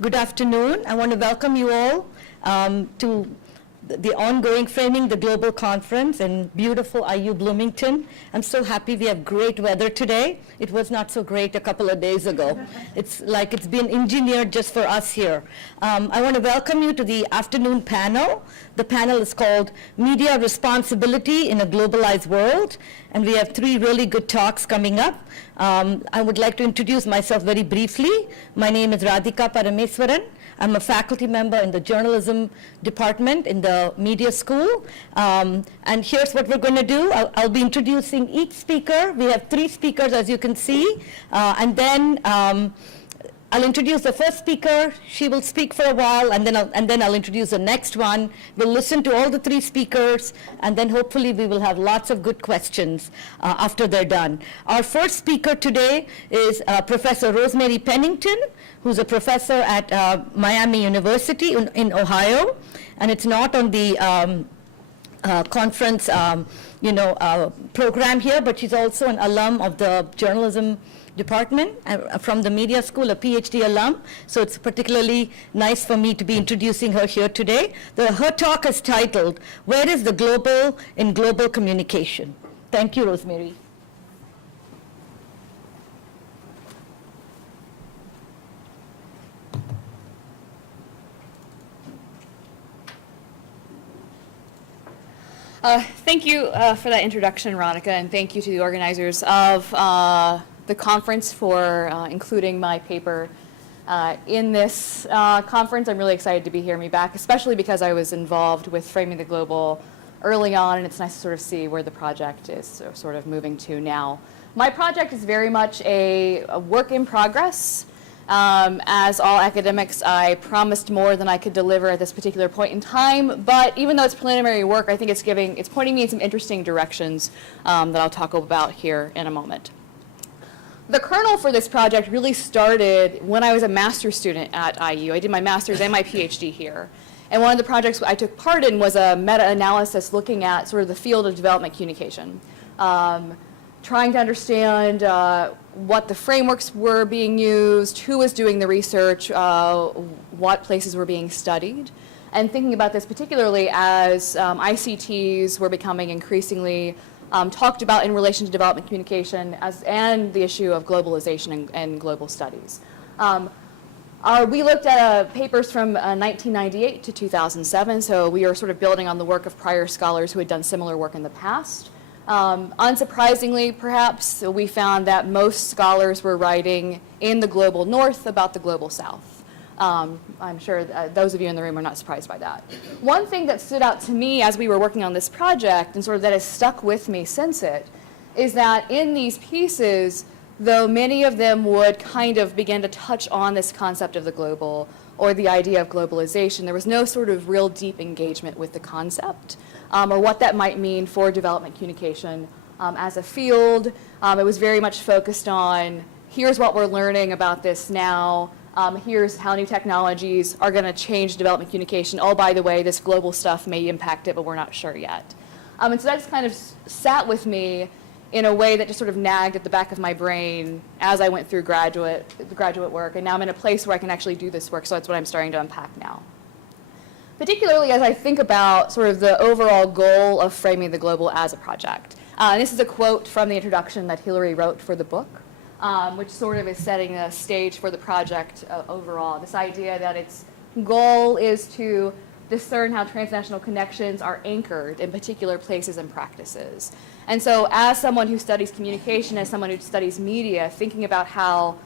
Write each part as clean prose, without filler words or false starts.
Good afternoon. I want to welcome you all to the ongoing Framing the Global Conference in beautiful IU Bloomington. I'm so happy we have great weather today. It was not so great a couple of days ago. It's like it's been engineered just for us here. I want to welcome you to the afternoon panel. The panel is called Media Responsibility in a Globalized World, and we have three really good talks coming up. I would like to introduce myself very briefly. My name is Radhika Parameswaran. I'm a faculty member in the journalism department in the media school. And here's what we're going to do. I'll be introducing each speaker. We have three speakers, as you can see. And then I'll introduce the first speaker. She will speak for a while, and then I'll introduce the next one. We'll listen to all the three speakers, and then hopefully we will have lots of good questions after they're done. Our first speaker today is Professor Rosemary Pennington, who's a professor at Miami University in Ohio, and it's not on the conference program here, but she's also an alum of the journalism department from the media school, a PhD alum. So it's particularly nice for me to be introducing her here today. Her talk is titled, "Where is the Global in Global Communication?" Thank you, Rosemary. Thank you for that introduction, Ronica, and thank you to the organizers of the conference for including my paper in this conference. I'm really excited to be here and be back, especially because I was involved with Framing the Global early on, and it's nice to sort of see where the project is sort of moving to now. My project is very much a work in progress. As all academics, I promised more than I could deliver at this particular point in time, but even though it's preliminary work, I think it's pointing me in some interesting directions that I'll talk about here in a moment. The kernel for this project really started when I was a master's student at IU. I did my master's and my PhD here. And one of the projects I took part in was a meta-analysis looking at sort of the field of development communication, trying to understand what the frameworks were being used, who was doing the research, what places were being studied, and thinking about this particularly as ICTs were becoming increasingly talked about in relation to development communication and the issue of globalization and global studies. We looked at papers from 1998 to 2007, so we are sort of building on the work of prior scholars who had done similar work in the past. Unsurprisingly, perhaps, we found that most scholars were writing in the global north about the global south. I'm sure those of you in the room are not surprised by that. One thing that stood out to me as we were working on this project, and sort of that has stuck with me since it, is that in these pieces, though many of them would kind of begin to touch on this concept of the global or the idea of globalization, there was no sort of real deep engagement with the concept or what that might mean for development communication as a field. It was very much focused on, here's what we're learning about this now, here's how new technologies are going to change development communication. Oh, by the way, this global stuff may impact it, but we're not sure yet. And so that just kind of sat with me in a way that just sort of nagged at the back of my brain as I went through graduate work. And now I'm in a place where I can actually do this work, so that's what I'm starting to unpack now. Particularly as I think about sort of the overall goal of Framing the Global as a project. And this is a quote from the introduction that Hillary wrote for the book, which sort of is setting a stage for the project overall. This idea that its goal is to discern how transnational connections are anchored in particular places and practices. And so as someone who studies communication, as someone who studies media, thinking about how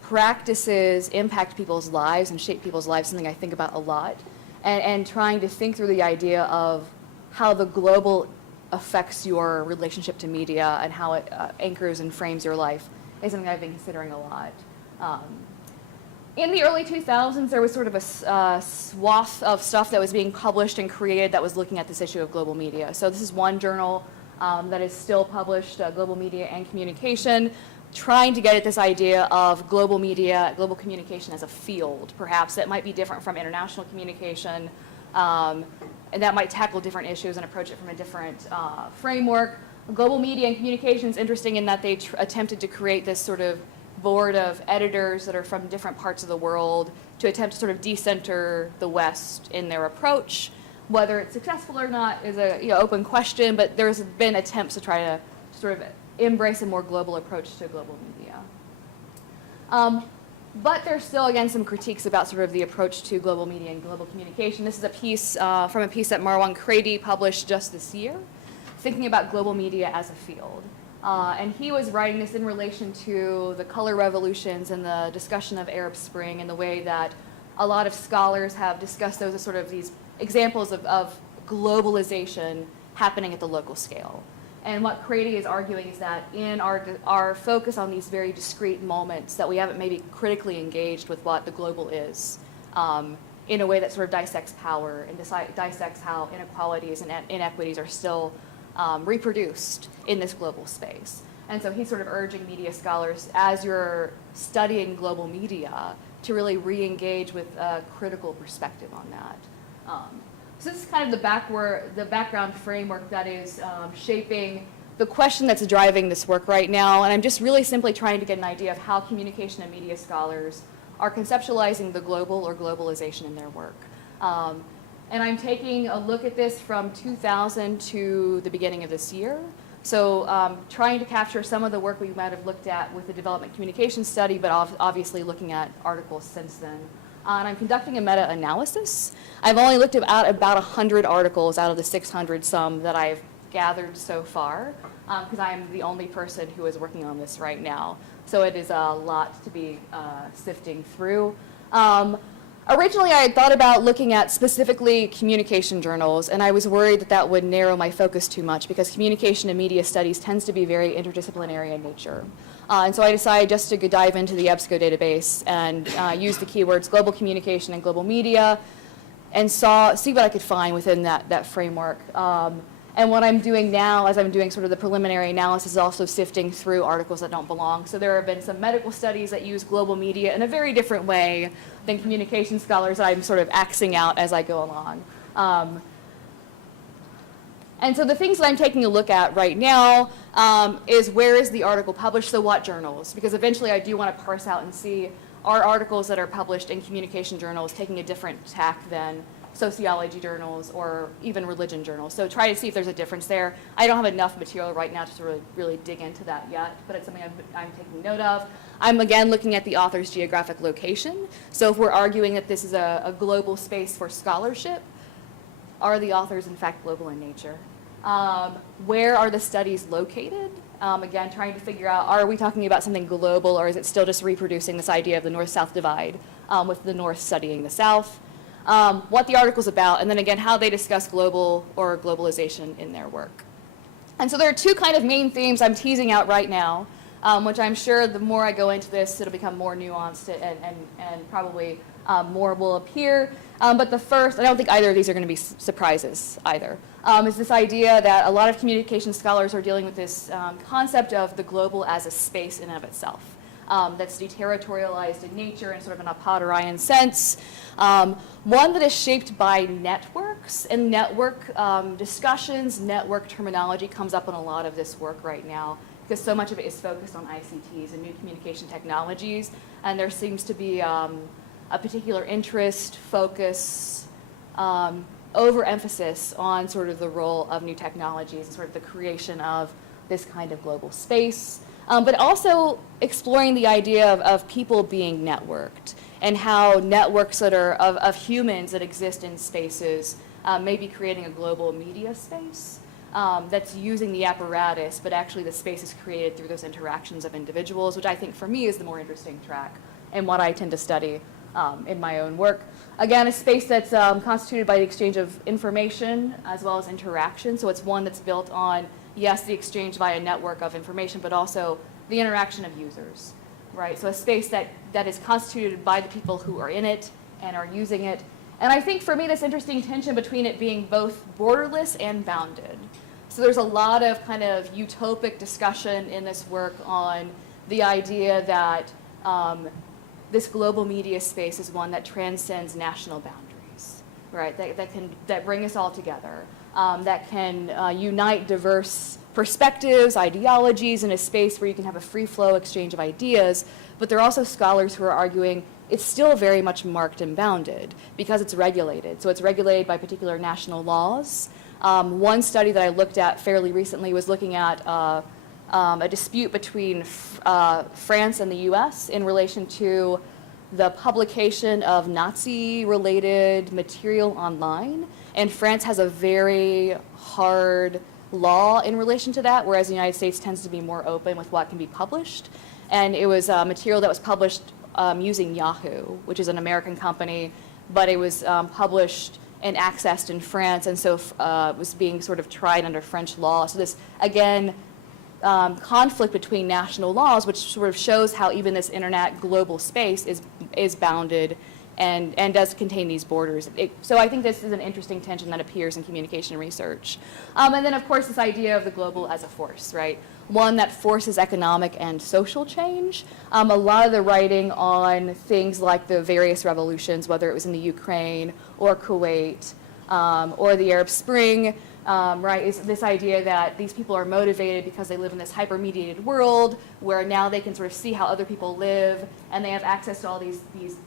practices impact people's lives and shape people's lives, something I think about a lot, and trying to think through the idea of how the global affects your relationship to media and how it anchors and frames your life is something I've been considering a lot. In the early 2000s, there was sort of a swath of stuff that was being published and created that was looking at this issue of global media. So this is one journal that is still published, Global Media and Communication, trying to get at this idea of global media, global communication as a field, perhaps, that might be different from international communication, and that might tackle different issues and approach it from a different framework. Global media and communication is interesting in that they attempted to create this sort of board of editors that are from different parts of the world, to attempt to sort of decenter the West in their approach. Whether it's successful or not is a open question, but there's been attempts to try to sort of embrace a more global approach to global media. But there's still, again, some critiques about sort of the approach to global media and global communication. This is a piece from a piece that Marwan Crady published just this year, thinking about global media as a field. And he was writing this in relation to the color revolutions and the discussion of Arab Spring and the way that a lot of scholars have discussed those as sort of these examples of globalization happening at the local scale. And what Crady is arguing is that in our focus on these very discrete moments, that we haven't maybe critically engaged with what the global is in a way that sort of dissects power and dissects how inequalities and inequities are still reproduced in this global space. And so he's sort of urging media scholars, as you're studying global media, to really re-engage with a critical perspective on that. So this is kind of the background framework that is shaping the question that's driving this work right now. And I'm just really simply trying to get an idea of how communication and media scholars are conceptualizing the global or globalization in their work. And I'm taking a look at this from 2000 to the beginning of this year. So trying to capture some of the work we might have looked at with the development communication study, but obviously looking at articles since then. And I'm conducting a meta-analysis. I've only looked at about 100 articles out of the 600 some that I've gathered so far, because I'm the only person who is working on this right now. So it is a lot to be sifting through. Originally, I had thought about looking at specifically communication journals, and I was worried that that would narrow my focus too much because communication and media studies tends to be very interdisciplinary in nature. And so I decided just to dive into the EBSCO database and use the keywords global communication and global media and see what I could find within that framework. And what I'm doing now, as I'm doing sort of the preliminary analysis, is also sifting through articles that don't belong. So there have been some medical studies that use global media in a very different way than communication scholars that I'm sort of axing out as I go along. And so the things that I'm taking a look at right now is where is the article published, so what journals? Because eventually I do want to parse out and see, are articles that are published in communication journals taking a different tack than sociology journals or even religion journals. So try to see if there's a difference there. I don't have enough material right now to sort of really dig into that yet, but it's something I'm taking note of. I'm again looking at the author's geographic location. So if we're arguing that this is a global space for scholarship, are the authors in fact global in nature? Where are the studies located? Again, trying to figure out, are we talking about something global or is it still just reproducing this idea of the North-South divide with the North studying the South? What the article's about, and then again, how they discuss global or globalization in their work. And so there are two kind of main themes I'm teasing out right now, which I'm sure the more I go into this, it'll become more nuanced and probably more will appear. But the first, I don't think either of these are going to be surprises either, is this idea that a lot of communication scholars are dealing with this concept of the global as a space in and of itself. That's deterritorialized in nature in sort of an Apollodorian sense. One that is shaped by networks, and network discussions, network terminology comes up in a lot of this work right now because so much of it is focused on ICTs and new communication technologies, and there seems to be a particular interest, focus, overemphasis on sort of the role of new technologies and sort of the creation of this kind of global space. But also exploring the idea of people being networked and how networks that are of humans that exist in spaces may be creating a global media space that's using the apparatus, but actually the space is created through those interactions of individuals, which I think for me is the more interesting track and what I tend to study in my own work. Again, a space that's constituted by the exchange of information as well as interaction. So it's one that's built on, yes, the exchange via network of information, but also the interaction of users, right? So a space that is constituted by the people who are in it and are using it. And I think for me, this interesting tension between it being both borderless and bounded. So there's a lot of kind of utopic discussion in this work on the idea that this global media space is one that transcends national boundaries, right? That bring us all together. That can unite diverse perspectives, ideologies in a space where you can have a free flow exchange of ideas, but there are also scholars who are arguing it's still very much marked and bounded because it's regulated. So it's regulated by particular national laws. One study that I looked at fairly recently was looking at a dispute between France and the US in relation to the publication of Nazi-related material online. And France has a very hard law in relation to that, whereas the United States tends to be more open with what can be published. And it was material that was published using Yahoo, which is an American company, but it was published and accessed in France, and so was being sort of tried under French law. So this, again, conflict between national laws, which sort of shows how even this internet global space is bounded and does contain these borders. So I think this is an interesting tension that appears in communication research. And then, of course, this idea of the global as a force, right? One that forces economic and social change. A lot of the writing on things like the various revolutions, whether it was in the Ukraine or Kuwait or the Arab Spring, right, is this idea that these people are motivated because they live in this hyper-mediated world where now they can sort of see how other people live, and they have access to all these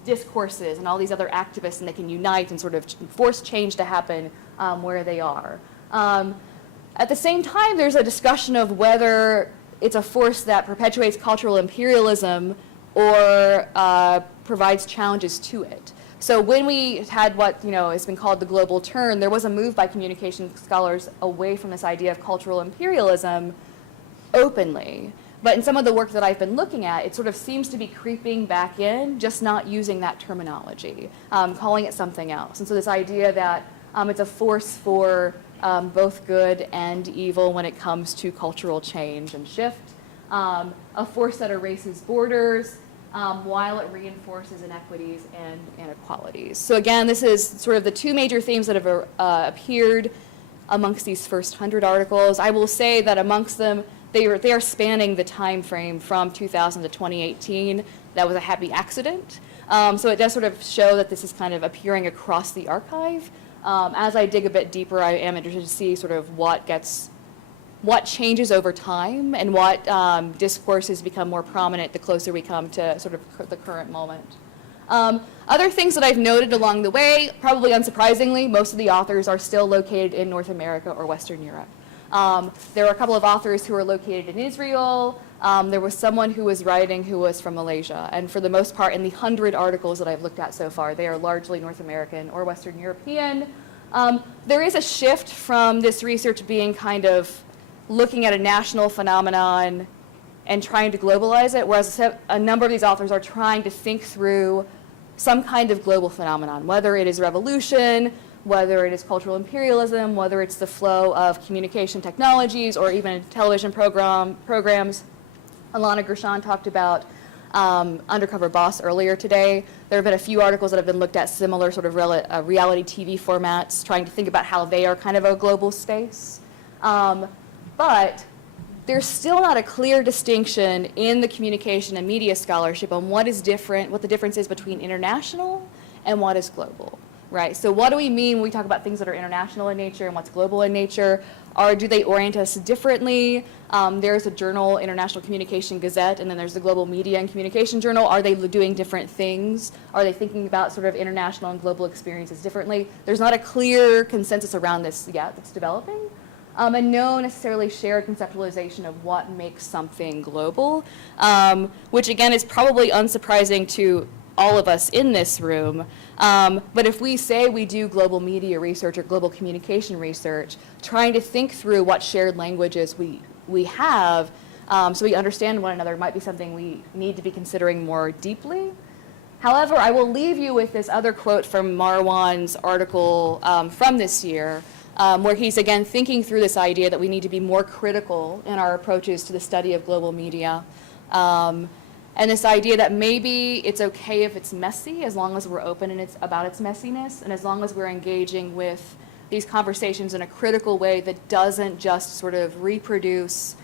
discourses and all these other activists, and they can unite and sort of force change to happen where they are. At the same time, there's a discussion of whether it's a force that perpetuates cultural imperialism or provides challenges to it. So when we had what has been called the global turn, there was a move by communication scholars away from this idea of cultural imperialism openly. But in some of the work that I've been looking at, it sort of seems to be creeping back in, just not using that terminology, calling it something else. And so this idea that it's a force for both good and evil when it comes to cultural change and shift, a force that erases borders, while it reinforces inequities and inequalities. So again, this is sort of the two major themes that have appeared amongst these first 100 articles. I will say that amongst them, they are spanning the time frame from 2000 to 2018. That was a happy accident. So it does sort of show that this is kind of appearing across the archive. As I dig a bit deeper, I am interested to see sort of what changes over time and what discourses become more prominent the closer we come to sort of the current moment. Other things that I've noted along the way, probably unsurprisingly, most of the authors are still located in North America or Western Europe. There were a couple of authors who are located in Israel. There was someone who was writing who was from Malaysia. And for the most part, in the 100 articles that I've looked at so far, they are largely North American or Western European. There is a shift from this research being kind of looking at a national phenomenon and trying to globalize it, whereas a number of these authors are trying to think through some kind of global phenomenon, whether it is revolution, whether it is cultural imperialism, whether it's the flow of communication technologies or even television programs. Alana Gershon talked about Undercover Boss earlier today. There have been a few articles that have been looked at similar sort of reality TV formats, trying to think about how they are kind of a global space. But there's still not a clear distinction in the communication and media scholarship on what is different, what the difference is between international and what is global, right? So what do we mean when we talk about things that are international in nature and what's global in nature? Or do they orient us differently? There's a journal, International Communication Gazette, and then there's the Global Media and Communication Journal. Are they doing different things? Are they thinking about sort of international and global experiences differently? There's not a clear consensus around this yet that's developing. And no necessarily shared conceptualization of what makes something global, which again is probably unsurprising to all of us in this room. But if we say we do global media research or global communication research, trying to think through what shared languages we have so we understand one another might be something we need to be considering more deeply. However, I will leave you with this other quote from Marwan's article from this year, where he's again thinking through this idea that we need to be more critical in our approaches to the study of global media. And this idea that maybe it's okay if it's messy as long as we're open and it's about its messiness, and as long as we're engaging with these conversations in a critical way that doesn't just sort of reproduce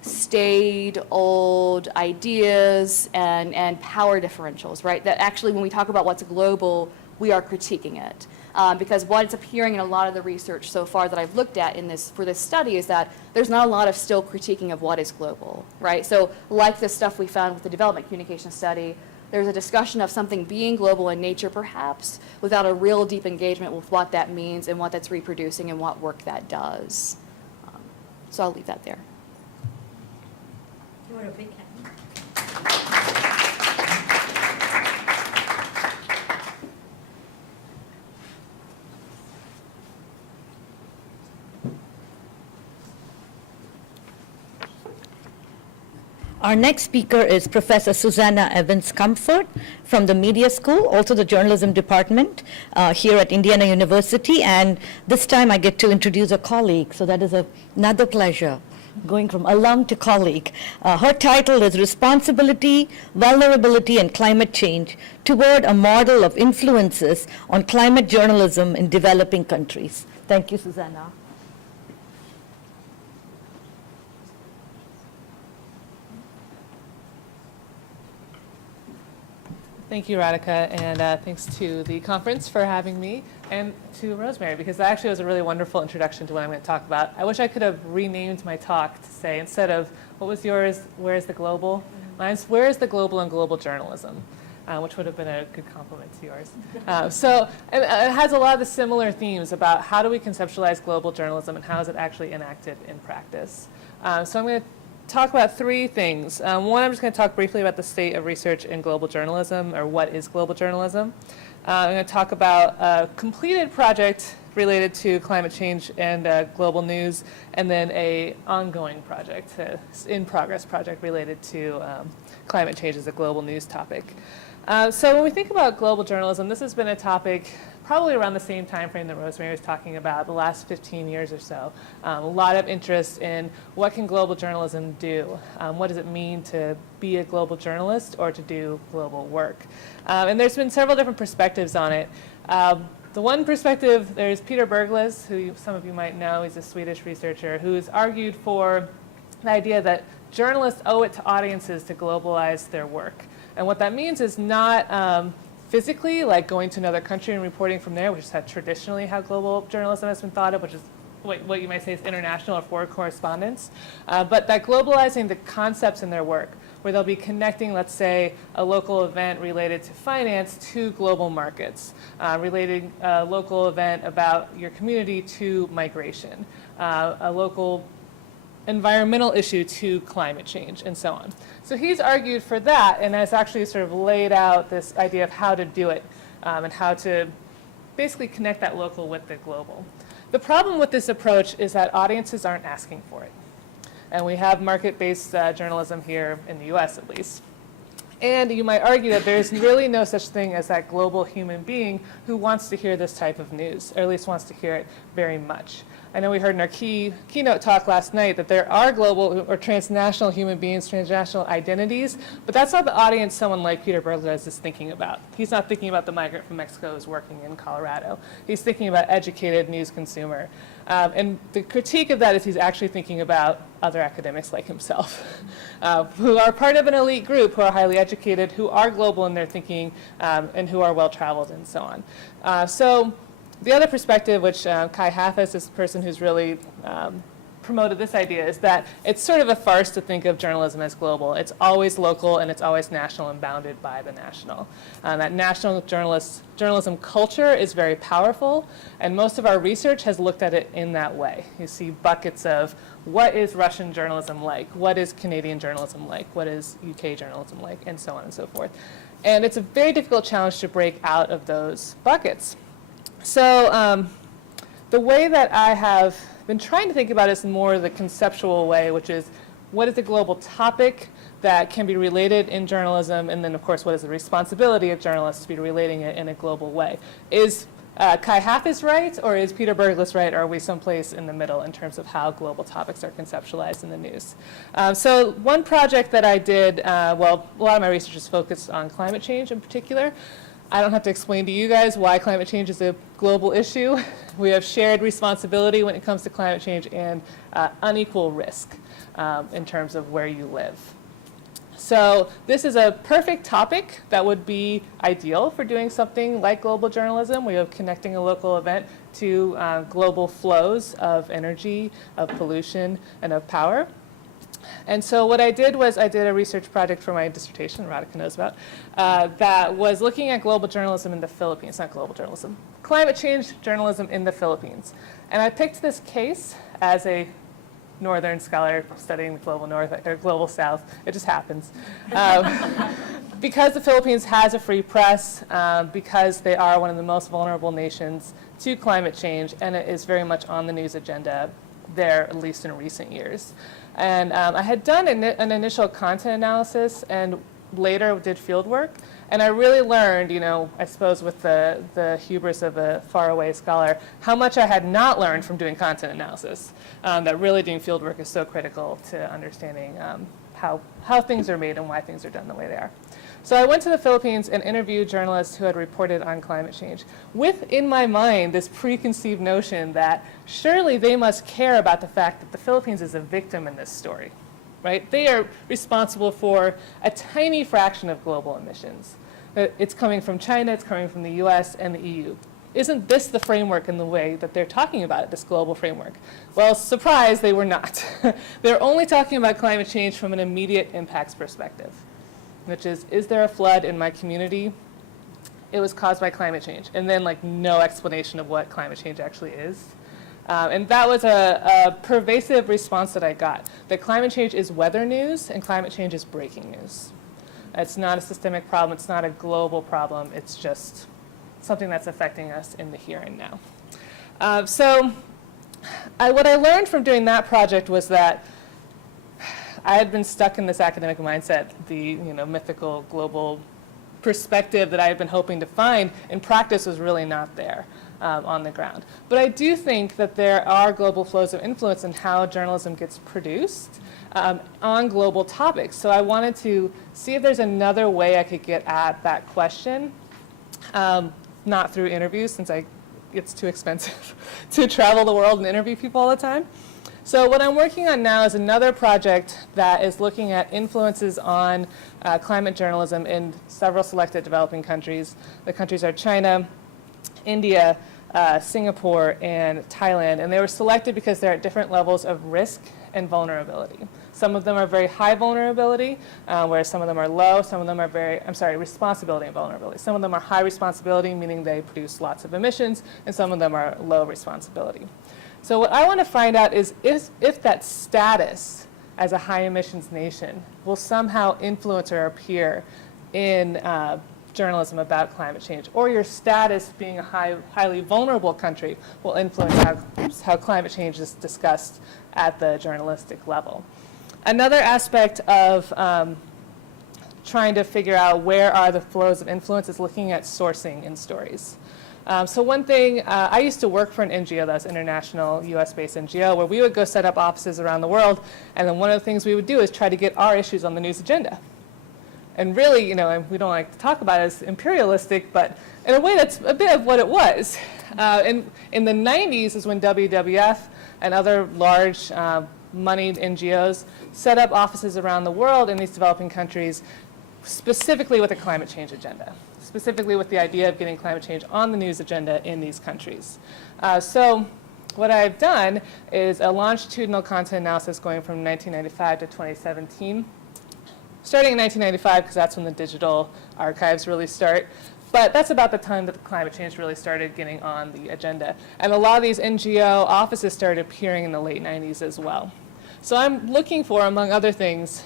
staid old ideas and power differentials, right? That actually when we talk about what's global, we are critiquing it. Because what's appearing in a lot of the research so far that I've looked at for this study is that there's not a lot of still critiquing of what is global, right? So like the stuff we found with the development communication study, there's a discussion of something being global in nature perhaps, without a real deep engagement with what that means and what that's reproducing and what work that does. So I'll leave that there. You want a big hand? Our next speaker is Professor Susanna Evans Comfort from the Media School, also the Journalism Department here at Indiana University. And this time I get to introduce a colleague, so that is another pleasure, going from alum to colleague. Her title is Responsibility, Vulnerability, and Climate Change Toward a Model of Influences on Climate Journalism in Developing Countries. Thank you, Susanna. Thank you, Radhika, and thanks to the conference for having me, and to Rosemary, because that actually was a really wonderful introduction to what I'm going to talk about. I wish I could have renamed my talk to say, instead of, what was yours, where's the global? Mine's, where's the global and global journalism? Which would have been a good compliment to yours. So it has a lot of the similar themes about how do we conceptualize global journalism and how is it actually enacted in practice. So I'm going to talk about three things. One, I'm just going to talk briefly about the state of research in global journalism, or what is global journalism. I'm going to talk about a completed project related to climate change and global news, and then a ongoing project, in-progress project related to climate change as a global news topic. So when we think about global journalism, this has been a topic probably around the same time frame that Rosemary was talking about, the last 15 years or so. A lot of interest in what can global journalism do? What does it mean to be a global journalist or to do global work? And there's been several different perspectives on it. The one perspective, there's Peter Bergles, who some of you might know. He's a Swedish researcher who's argued for the idea that journalists owe it to audiences to globalize their work. And what that means is not physically, like going to another country and reporting from there, which is traditionally how global journalism has been thought of, which is what you might say is international or foreign correspondence, but that globalizing the concepts in their work, where they'll be connecting, let's say, a local event related to finance to global markets, relating a local event about your community to migration, a local environmental issue to climate change, and so on. So he's argued for that, and has actually sort of laid out this idea of how to do it, and how to basically connect that local with the global. The problem with this approach is that audiences aren't asking for it. And we have market-based journalism here in the US, at least. And you might argue that there's really no such thing as that global human being who wants to hear this type of news, or at least wants to hear it very much. I know we heard in our keynote talk last night that there are global or transnational human beings, transnational identities, but that's not the audience someone like Peter Bergles is thinking about. He's not thinking about the migrant from Mexico who's working in Colorado. He's thinking about educated news consumer. And the critique of that is he's actually thinking about other academics like himself, who are part of an elite group, who are highly educated, who are global in their thinking, and who are well-traveled and so on. So the other perspective, which Kai Haffis, this person who's really promoted this idea, is that it's sort of a farce to think of journalism as global. It's always local and it's always national and bounded by the national. That national journalism culture is very powerful, and most of our research has looked at it in that way. You see buckets of what is Russian journalism like, what is Canadian journalism like, what is UK journalism like, and so on and so forth. And it's a very difficult challenge to break out of those buckets. So the way that I have been trying to think about it is more the conceptual way, which is what is the global topic that can be related in journalism, and then of course what is the responsibility of journalists to be relating it in a global way. Is Kai Haffis right, or is Peter Bergles right, or are we someplace in the middle in terms of how global topics are conceptualized in the news? So one project that I did, well, a lot of my research is focused on climate change in particular. I don't have to explain to you guys why climate change is a global issue. We have shared responsibility when it comes to climate change and unequal risk in terms of where you live. So this is a perfect topic that would be ideal for doing something like global journalism. We have connecting a local event to global flows of energy, of pollution, and of power. And so what I did was I did a research project for my dissertation, Radhika knows about, that was looking at global journalism in the Philippines, not global journalism, climate change journalism in the Philippines. And I picked this case as a northern scholar studying the global north or global south. It just happens. Because the Philippines has a free press, because they are one of the most vulnerable nations to climate change, and it is very much on the news agenda there, at least in recent years. And I had done an initial content analysis and later did field work. And I really learned, I suppose with the hubris of a faraway scholar, how much I had not learned from doing content analysis. That really doing field work is so critical to understanding how things are made and why things are done the way they are. So I went to the Philippines and interviewed journalists who had reported on climate change with, in my mind, this preconceived notion that surely they must care about the fact that the Philippines is a victim in this story, right? They are responsible for a tiny fraction of global emissions. It's coming from China, it's coming from the US and the EU. Isn't this the framework in the way that they're talking about it, this global framework? Well, surprise, they were not. They're only talking about climate change from an immediate impacts perspective, which is there a flood in my community? It was caused by climate change. And then no explanation of what climate change actually is. And that was a pervasive response that I got, that climate change is weather news and climate change is breaking news. It's not a systemic problem, it's not a global problem, it's just something that's affecting us in the here and now. What I learned from doing that project was that I had been stuck in this academic mindset, the mythical global perspective that I had been hoping to find. In practice was really not there on the ground. But I do think that there are global flows of influence in how journalism gets produced on global topics. So I wanted to see if there's another way I could get at that question, not through interviews, since it's too expensive to travel the world and interview people all the time. So what I'm working on now is another project that is looking at influences on climate journalism in several selected developing countries. The countries are China, India, Singapore, and Thailand. And they were selected because they're at different levels of risk and vulnerability. Some of them are very high vulnerability, whereas some of them are low. Some of them are responsibility and vulnerability. Some of them are high responsibility, meaning they produce lots of emissions, and some of them are low responsibility. So what I want to find out is if that status as a high emissions nation will somehow influence or appear in journalism about climate change, or your status being a highly vulnerable country will influence how climate change is discussed at the journalistic level. Another aspect of trying to figure out where are the flows of influence is looking at sourcing in stories. So one thing, I used to work for an NGO that's international, US-based NGO, where we would go set up offices around the world, and then one of the things we would do is try to get our issues on the news agenda. And really, and we don't like to talk about it as imperialistic, but in a way that's a bit of what it was. In the 90s is when WWF and other large moneyed NGOs set up offices around the world in these developing countries, specifically with a climate change agenda, specifically with the idea of getting climate change on the news agenda in these countries. So what I've done is a longitudinal content analysis going from 1995 to 2017. Starting in 1995, because that's when the digital archives really start. But that's about the time that the climate change really started getting on the agenda. And a lot of these NGO offices started appearing in the late 90s as well. So I'm looking for, among other things,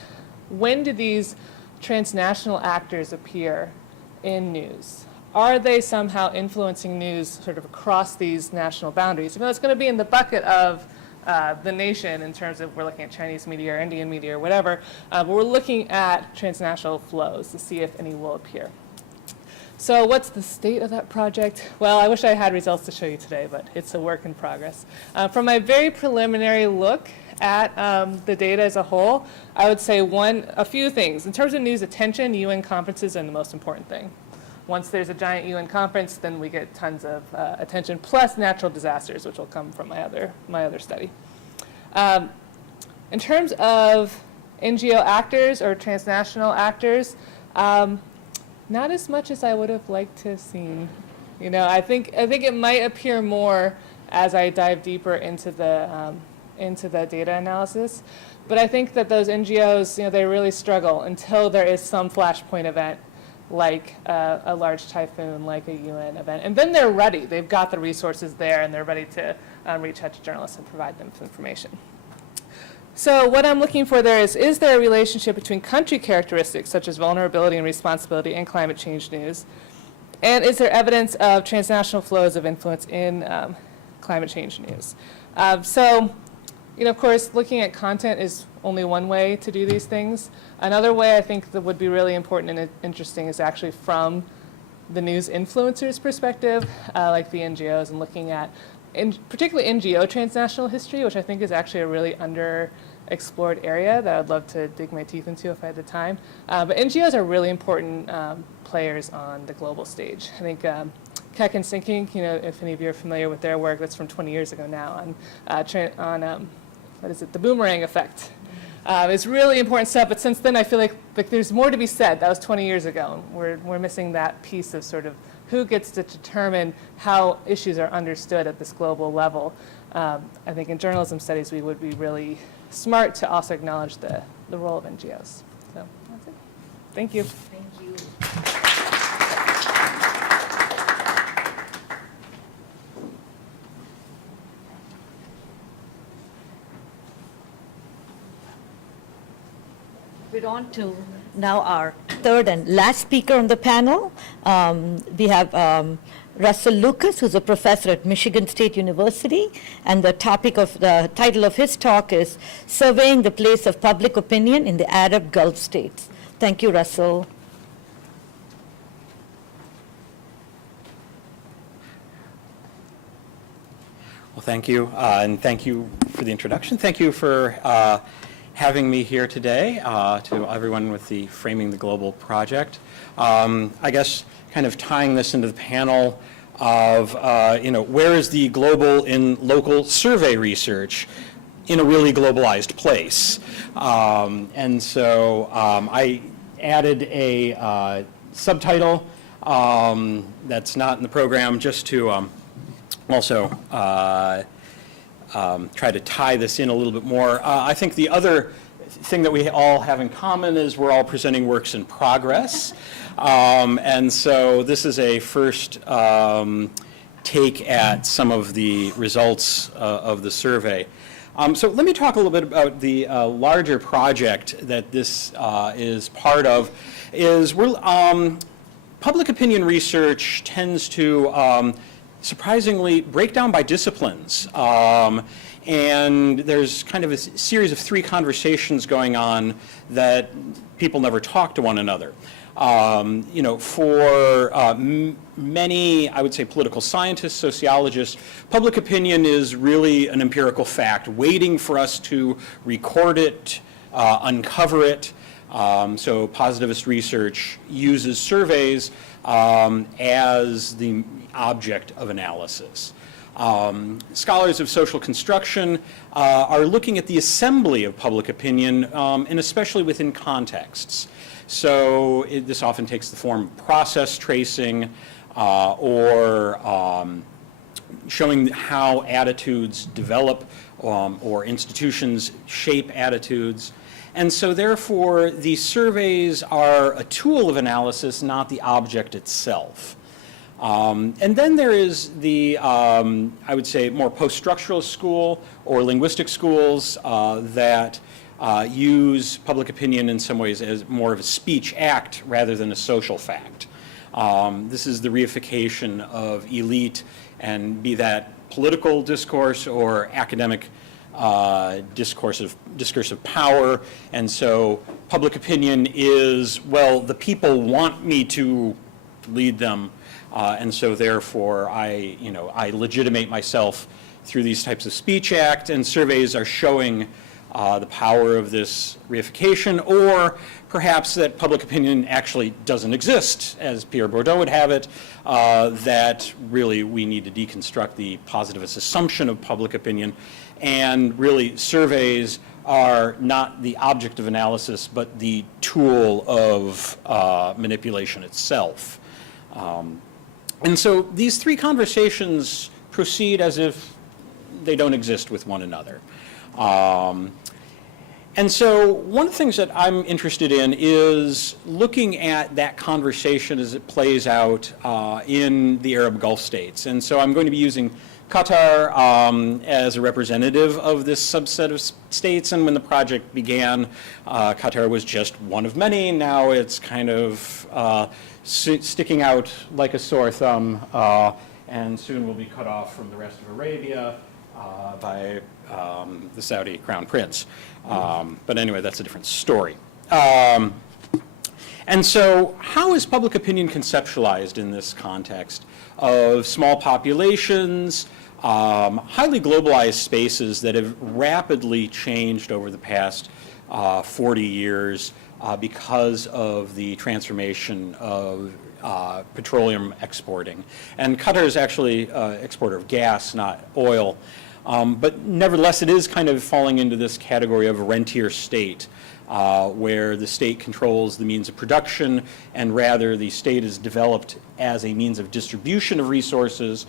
when do these transnational actors appear in news? Are they somehow influencing news sort of across these national boundaries? Even though it's going to be in the bucket of the nation in terms of we're looking at Chinese media or Indian media or whatever, but we're looking at transnational flows to see if any will appear. So what's the state of that project? Well, I wish I had results to show you today, but it's a work in progress. From my very preliminary look at the data as a whole, I would say a few things. In terms of news attention, UN conferences are the most important thing. Once there's a giant UN conference, then we get tons of attention, plus natural disasters, which will come from my other study. In terms of NGO actors or transnational actors, not as much as I would have liked to have seen. I think it might appear more as I dive deeper into the into the data analysis. But I think that those NGOs, they really struggle until there is some flashpoint event, like a large typhoon, like a UN event. And then they're ready. They've got the resources there, and they're ready to reach out to journalists and provide them with information. So what I'm looking for there is there a relationship between country characteristics, such as vulnerability and responsibility, and climate change news? And is there evidence of transnational flows of influence in climate change news? Of course, looking at content is only one way to do these things. Another way I think that would be really important and interesting is actually from the news influencers' perspective, like the NGOs, and looking at particularly NGO transnational history, which I think is actually a really underexplored area that I'd love to dig my teeth into if I had the time. But NGOs are really important players on the global stage. I think Keck and Sinking, if any of you are familiar with their work, that's from 20 years ago now on the boomerang effect. It's really important stuff, but since then I feel like there's more to be said. That was 20 years ago. We're missing that piece of sort of who gets to determine how issues are understood at this global level. I think in journalism studies we would be really smart to also acknowledge the role of NGOs. So that's it. Thank you. Thank you. We're on to now our third and last speaker on the panel. We have Russell Lucas, who's a professor at Michigan State University, and the title of his talk is Surveying the Place of Public Opinion in the Arab Gulf States. Thank you, Russell. Well, thank you, and thank you for the introduction. Thank you for having me here today, to everyone with the Framing the Global project. I guess kind of tying this into the panel of, where is the global in local survey research in a really globalized place? And so I added a subtitle that's not in the program just to also try to tie this in a little bit more. I think the other thing that we all have in common is we're all presenting works in progress. And so this is a first take at some of the results of the survey. So let me talk a little bit about the larger project that this is part of. Public opinion research tends to surprisingly break down by disciplines. And there's kind of a series of three conversations going on that people never talk to one another. For many, I would say, political scientists, sociologists, public opinion is really an empirical fact, waiting for us to record it, uncover it. So positivist research uses surveys as the object of analysis. Scholars of social construction are looking at the assembly of public opinion, and especially within contexts. So this often takes the form of process tracing or showing how attitudes develop or institutions shape attitudes. And so therefore, the surveys are a tool of analysis, not the object itself. And then there is the, I would say, more post-structuralist school or linguistic schools that use public opinion in some ways as more of a speech act rather than a social fact. This is the reification of elite, and be that political discourse or academic discursive power. And so public opinion is, well, the people want me to lead them. And so therefore I legitimate myself through these types of speech act, and surveys are showing the power of this reification, or perhaps that public opinion actually doesn't exist, as Pierre Bourdieu would have it, that really we need to deconstruct the positivist assumption of public opinion, and really surveys are not the object of analysis, but the tool of manipulation itself. And so these three conversations proceed as if they don't exist with one another. And so one of the things that I'm interested in is looking at that conversation as it plays out in the Arab Gulf states. And so I'm going to be using Qatar as a representative of this subset of states. And when the project began, Qatar was just one of many. Now it's kind of sticking out like a sore thumb, and soon will be cut off from the rest of Arabia by the Saudi Crown Prince. But anyway, that's a different story. And so how is public opinion conceptualized in this context of small populations, highly globalized spaces that have rapidly changed over the past 40 years because of the transformation of petroleum exporting? And Qatar is actually an exporter of gas, not oil. But nevertheless, it is kind of falling into this category of a rentier state, where the state controls the means of production, and rather the state is developed as a means of distribution of resources.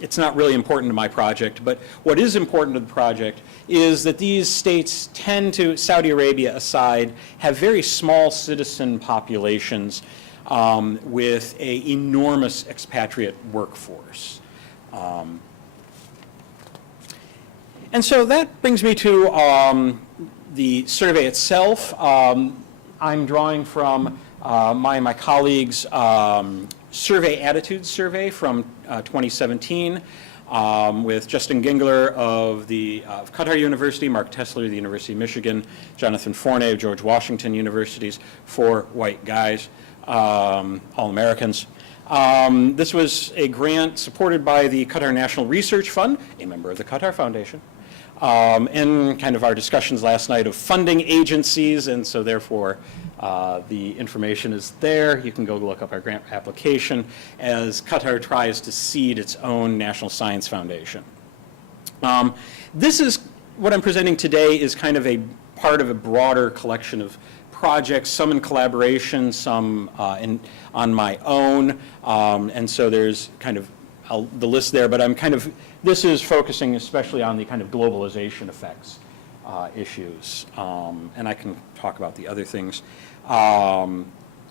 It's not really important to my project, but what is important to the project is that these states tend to, Saudi Arabia aside, have very small citizen populations with an enormous expatriate workforce. And so that brings me to the survey itself. I'm drawing from my colleagues' survey attitudes survey from 2017 with Justin Gingler of Qatar University, Mark Tessler of the University of Michigan, Jonathan Forney of George Washington Universities, 4 white guys, all Americans. This was a grant supported by the Qatar National Research Fund, a member of the Qatar Foundation, in kind of our discussions last night of funding agencies, and so therefore the information is there. You can go look up our grant application as Qatar tries to seed its own National Science Foundation. This is, what I'm presenting today is kind of a part of a broader collection of projects, some in collaboration, some on my own, and so there's kind of the list there, but this is focusing especially on the kind of globalization effects issues, and I can talk about the other things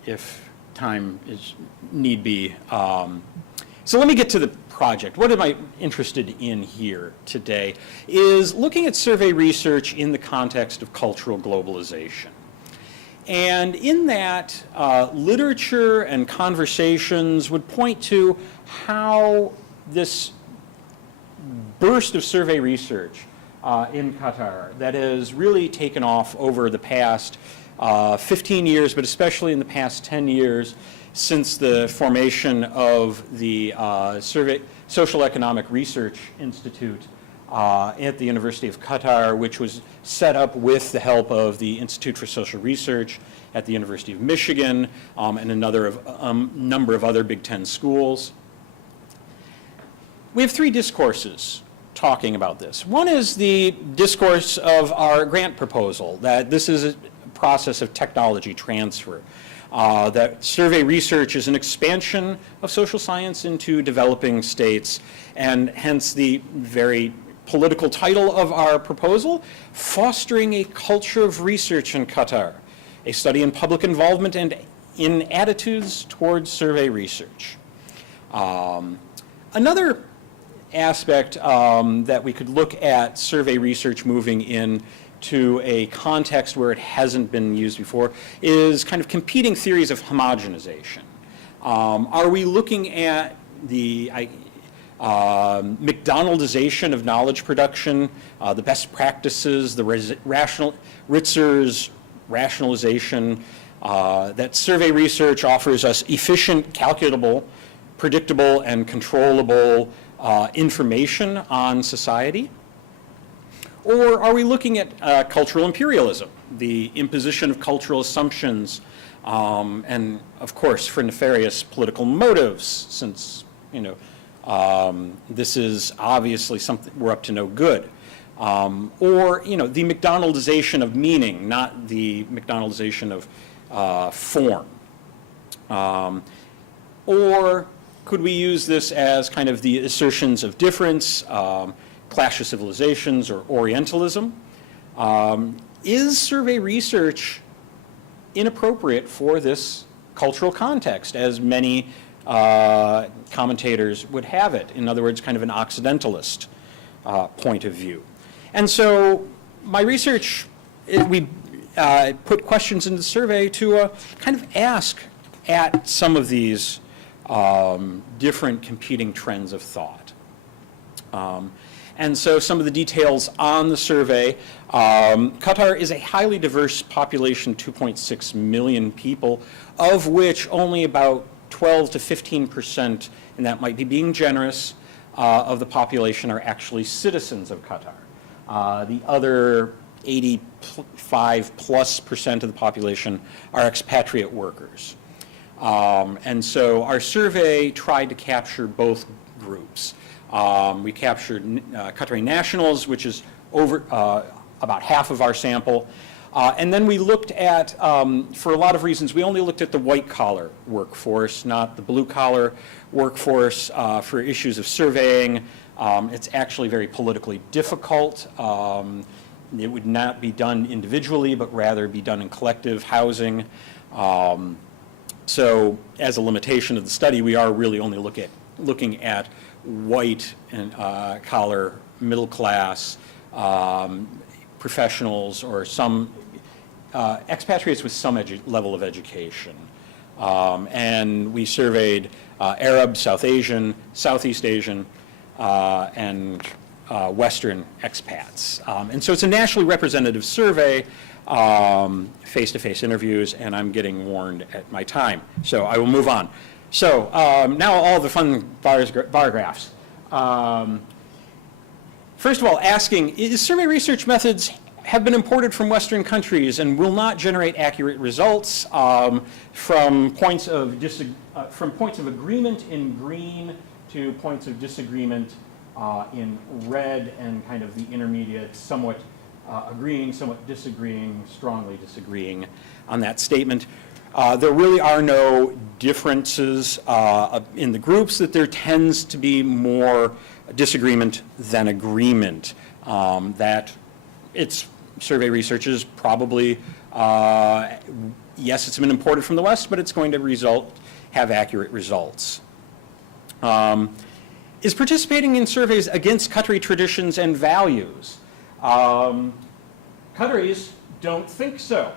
if time is need be. So let me get to the project. What am I interested in here today is looking at survey research in the context of cultural globalization. And in that, literature and conversations would point to how this burst of survey research in Qatar that has really taken off over the past 15 years, but especially in the past 10 years since the formation of the Social Economic Research Institute at the University of Qatar, which was set up with the help of the Institute for Social Research at the University of Michigan and number of other Big Ten schools. We have 3 discourses talking about this. One is the discourse of our grant proposal, that this is a process of technology transfer, that survey research is an expansion of social science into developing states, and hence the very political title of our proposal, Fostering a Culture of Research in Qatar, a study in public involvement and in attitudes towards survey research. Another aspect that we could look at survey research moving into a context where it hasn't been used before is kind of competing theories of homogenization. Are we looking at the McDonaldization of knowledge production, the best practices, the Ritzer's rationalization, that survey research offers us efficient, calculable, predictable, and controllable information on society? Or are we looking at cultural imperialism, the imposition of cultural assumptions, and of course for nefarious political motives, since this is obviously something we're up to no good. Or the McDonaldization of meaning, not the McDonaldization of form. Or could we use this as kind of the assertions of difference, clash of civilizations or Orientalism. Is survey research inappropriate for this cultural context, as many commentators would have it? In other words, kind of an Occidentalist point of view. And so my research, we put questions in the survey to kind of ask at some of these different competing trends of thought. And so some of the details on the survey, Qatar is a highly diverse population, 2.6 million people, of which only about 12 to 15%, and that might be being generous, of the population are actually citizens of Qatar. The other 85+% of the population are expatriate workers. And so our survey tried to capture both groups. We captured Qatari nationals, which is over about half of our sample. And then we looked at, for a lot of reasons, we only looked at the white-collar workforce, not the blue-collar workforce, for issues of surveying. It's actually very politically difficult. It would not be done individually, but rather be done in collective housing. So as a limitation of the study, we are really only looking at white and collar, middle class, professionals, or some expatriates with some level of education. And we surveyed Arab, South Asian, Southeast Asian, and Western expats. And so it's a nationally representative survey, face-to-face interviews, and I'm getting warned at my time. So I will move on. So now all the fun bar graphs. First of all, asking, is survey research methods have been imported from Western countries and will not generate accurate results, from points of agreement in green to points of disagreement in red, and kind of the intermediate, somewhat agreeing, somewhat disagreeing, strongly disagreeing on that statement. There really are no differences in the groups, that there tends to be more disagreement than agreement. That it's survey research is probably, yes, it's been imported from the West, but it's going to have accurate results. Is participating in surveys against Qatari traditions and values? Qataris don't think so,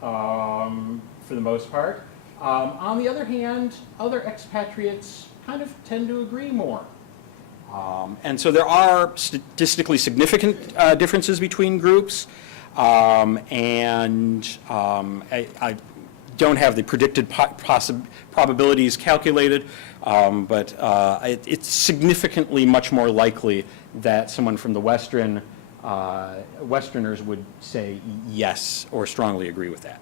for the most part. On the other hand, other expatriates kind of tend to agree more. And so there are statistically significant differences between groups, and I don't have the predicted probabilities calculated, but it's significantly much more likely that someone from the Westerners would say yes or strongly agree with that.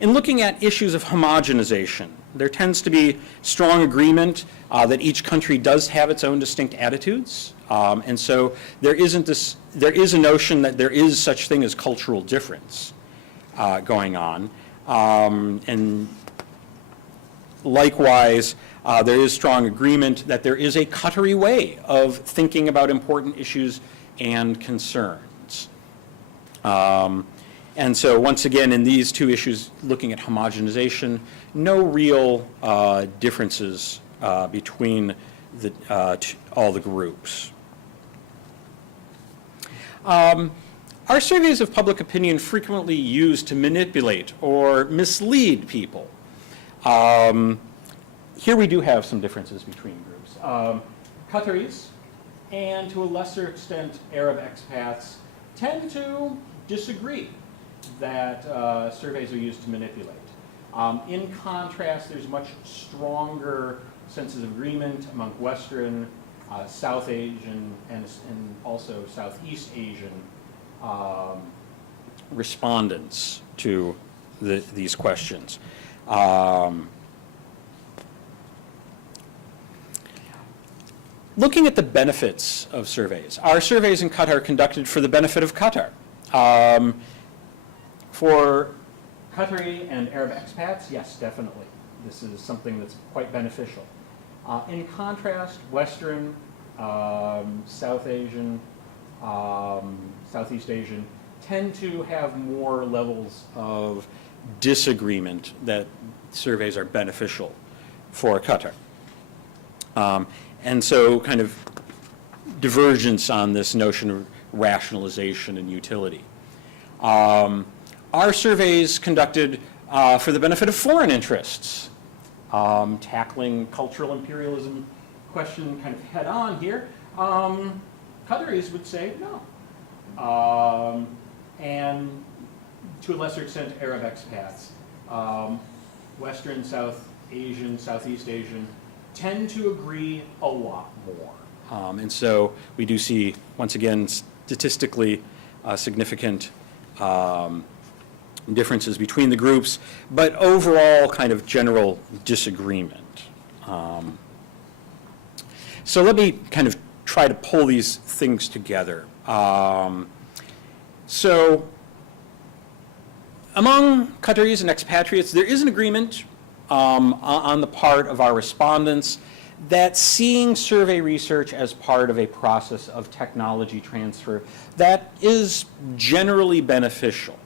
In looking at issues of homogenization, there tends to be strong agreement that each country does have its own distinct attitudes, and so there is a notion that there is such thing as cultural difference going on, and likewise, there is strong agreement that there is a Qatari way of thinking about important issues and concerns. And so once again, in these two issues, looking at homogenization, no real differences between all the groups. Are surveys of public opinion frequently used to manipulate or mislead people? Here we do have some differences between groups. Qataris, and to a lesser extent Arab expats, tend to disagree that surveys are used to manipulate. In contrast, there's much stronger senses of agreement among Western, South Asian, and also Southeast Asian respondents to these questions. Looking at the benefits of surveys, are surveys in Qatar conducted for the benefit of Qatar? For Qatari and Arab expats, yes, definitely. This is something that's quite beneficial. In contrast, Western, South Asian, Southeast Asian, tend to have more levels of disagreement that surveys are beneficial for Qatar. And so kind of divergence on this notion of rationalization and utility. Our surveys conducted for the benefit of foreign interests, tackling cultural imperialism question kind of head on here. Qataris would say no. And to a lesser extent, Arab expats, Western, South Asian, Southeast Asian, tend to agree a lot more. And so we do see, once again, statistically significant differences between the groups, but overall kind of general disagreement. So let me kind of try to pull these things together. So among Qataris and expatriates, there is an agreement on the part of our respondents that seeing survey research as part of a process of technology transfer that is generally beneficial.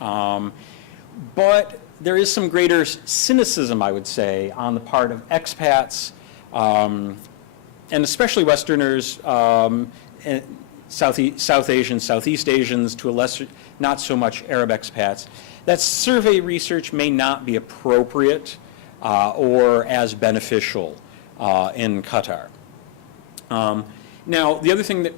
But there is some greater cynicism, I would say, on the part of expats, and especially Westerners, and South Asians, Southeast Asians, to a lesser, not so much Arab expats, that survey research may not be appropriate or as beneficial in Qatar. Now, the other thing that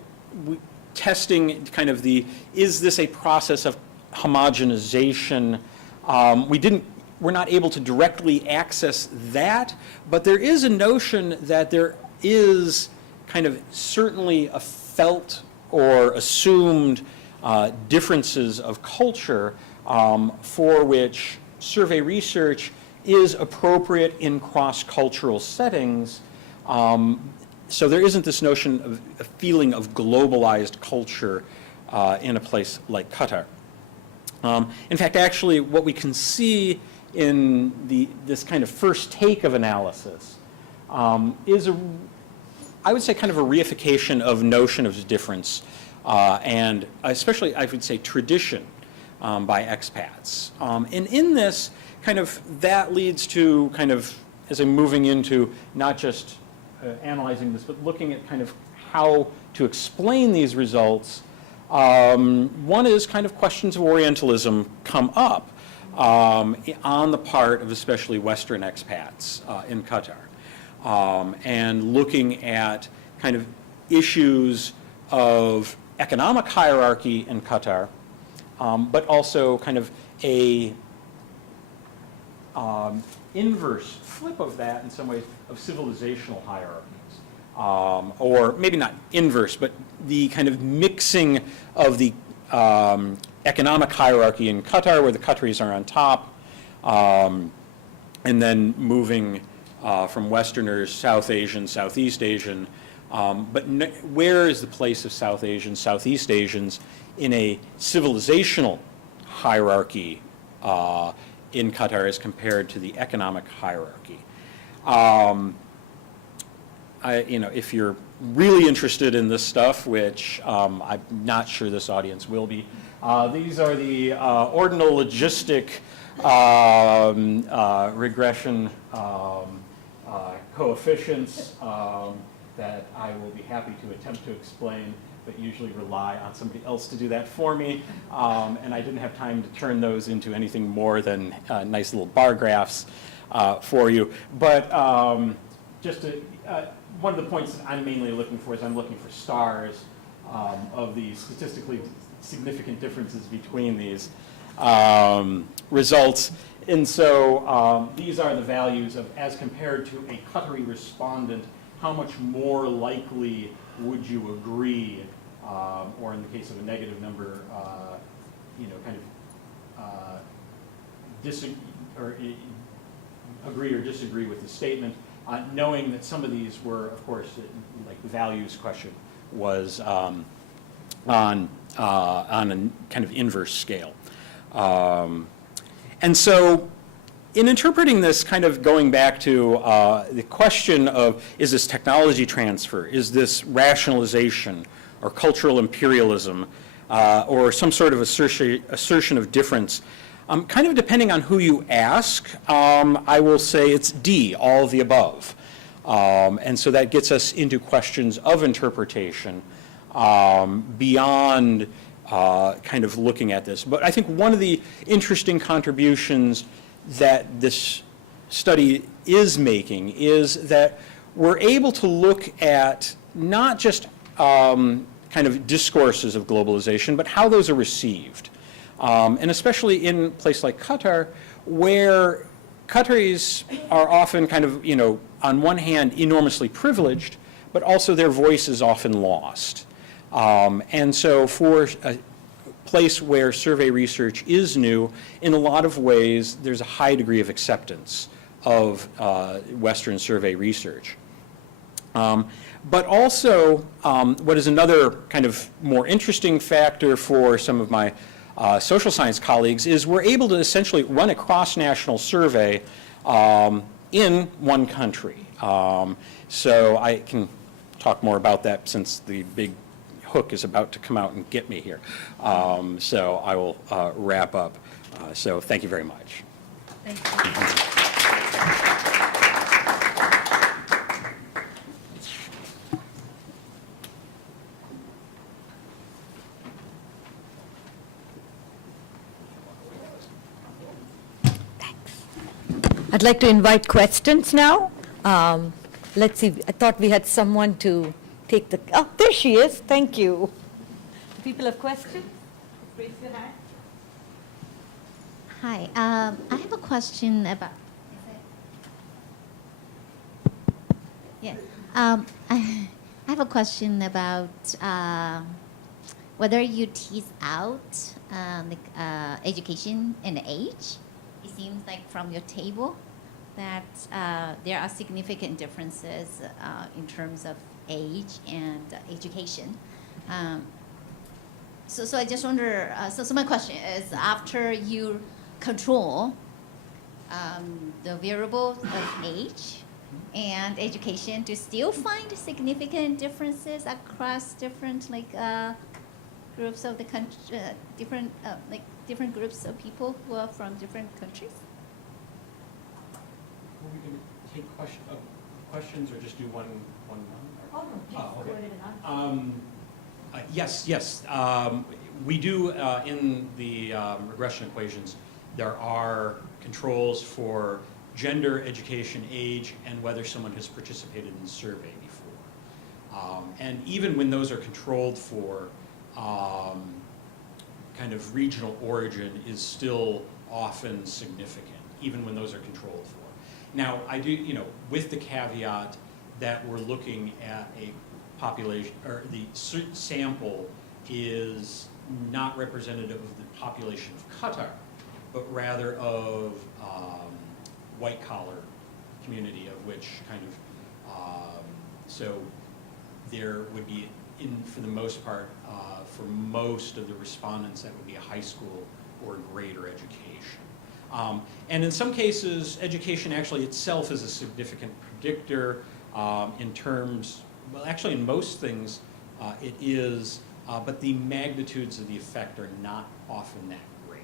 testing kind of is this a process of homogenization? We're not able to directly access that, but there is a notion that there is kind of certainly a felt or assumed differences of culture for which survey research is appropriate in cross-cultural settings. So there isn't this notion of a feeling of globalized culture in a place like Qatar. In fact, actually, what we can see in this kind of first take of analysis is I would say kind of a reification of notion of difference and especially, I would say, tradition by expats. And in this, kind of that leads to kind of, as I'm moving into not just analyzing this, but looking at kind of how to explain these results. One is kind of questions of Orientalism come up on the part of especially Western expats in Qatar. And looking at kind of issues of economic hierarchy in Qatar, but also kind of a inverse flip of that in some ways of civilizational hierarchies. Or maybe not inverse, but the kind of mixing of the economic hierarchy in Qatar, where the Qataris are on top, and then moving from Westerners, South Asian, Southeast Asian, but where is the place of South Asians, Southeast Asians in a civilizational hierarchy in Qatar as compared to the economic hierarchy? If you're really interested in this stuff, which I'm not sure this audience will be, these are the ordinal logistic regression coefficients that I will be happy to attempt to explain, but usually rely on somebody else to do that for me. And I didn't have time to turn those into anything more than nice little bar graphs for you. But just to, one of the points that I'm mainly looking for is I'm looking for stars of the statistically significant differences between these results. And so these are the values of, as compared to a Qatari respondent, how much more likely would you agree, or in the case of a negative number, kind of agree or disagree with the statement, knowing that some of these were, of course, like the values question was on a kind of inverse scale. And so in interpreting this, kind of going back to the question of, is this technology transfer, is this rationalization or cultural imperialism, or some sort of assertion of difference, kind of depending on who you ask, I will say it's D, all of the above. And so that gets us into questions of interpretation beyond kind of looking at this. But I think one of the interesting contributions that this study is making is that we're able to look at not just kind of discourses of globalization, but how those are received. And especially in a place like Qatar, where Qataris are often kind of, on one hand, enormously privileged, but also their voice is often lost. And so for a place where survey research is new, in a lot of ways, there's a high degree of acceptance of Western survey research. But also, what is another kind of more interesting factor for some of my social science colleagues is we're able to essentially run a cross-national survey in one country. So I can talk more about that since the big hook is about to come out and get me here. So I will wrap up. So thank you very much. Thank you. I'd like to invite questions now. Let's see, I thought we had someone to take the, oh, there she is, thank you. People have questions? Raise your hand. Hi, I have a question about. Yeah, I have a question about whether you tease out education and age. It seems like from your table that there are significant differences in terms of age and education. So I just wonder, so my question is, after you control the variables of age and education, do you still find significant differences across different groups of the country, different groups of people who are from different countries? Are we going to take questions or just do one? Oh, no, please, Oh, okay. go ahead and answer. Yes. We do, in the regression equations, there are controls for gender, education, age, and whether someone has participated in the survey before. And even when those are controlled for, kind of regional origin is still often significant, even when those are controlled for. Now, I do, with the caveat that we're looking at a population, or the sample is not representative of the population of Qatar, but rather of white-collar community, of which kind of, so there would be, for the most part, for most of the respondents, that would be a high school or greater education. And in some cases, education actually itself is a significant predictor in terms, well, actually in most things it is, but the magnitudes of the effect are not often that great.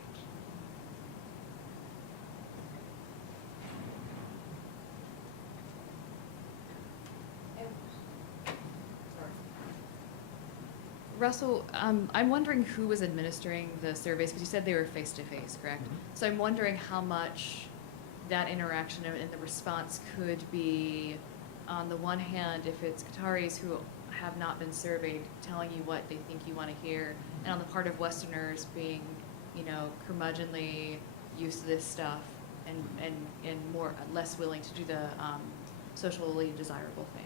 Russell, I'm wondering who was administering the surveys, because you said they were face-to-face, correct? Mm-hmm. So I'm wondering how much that interaction and the response could be, on the one hand, if it's Qataris who have not been surveyed telling you what they think you want to hear, and on the part of Westerners being, curmudgeonly used to this stuff and less willing to do the socially desirable thing.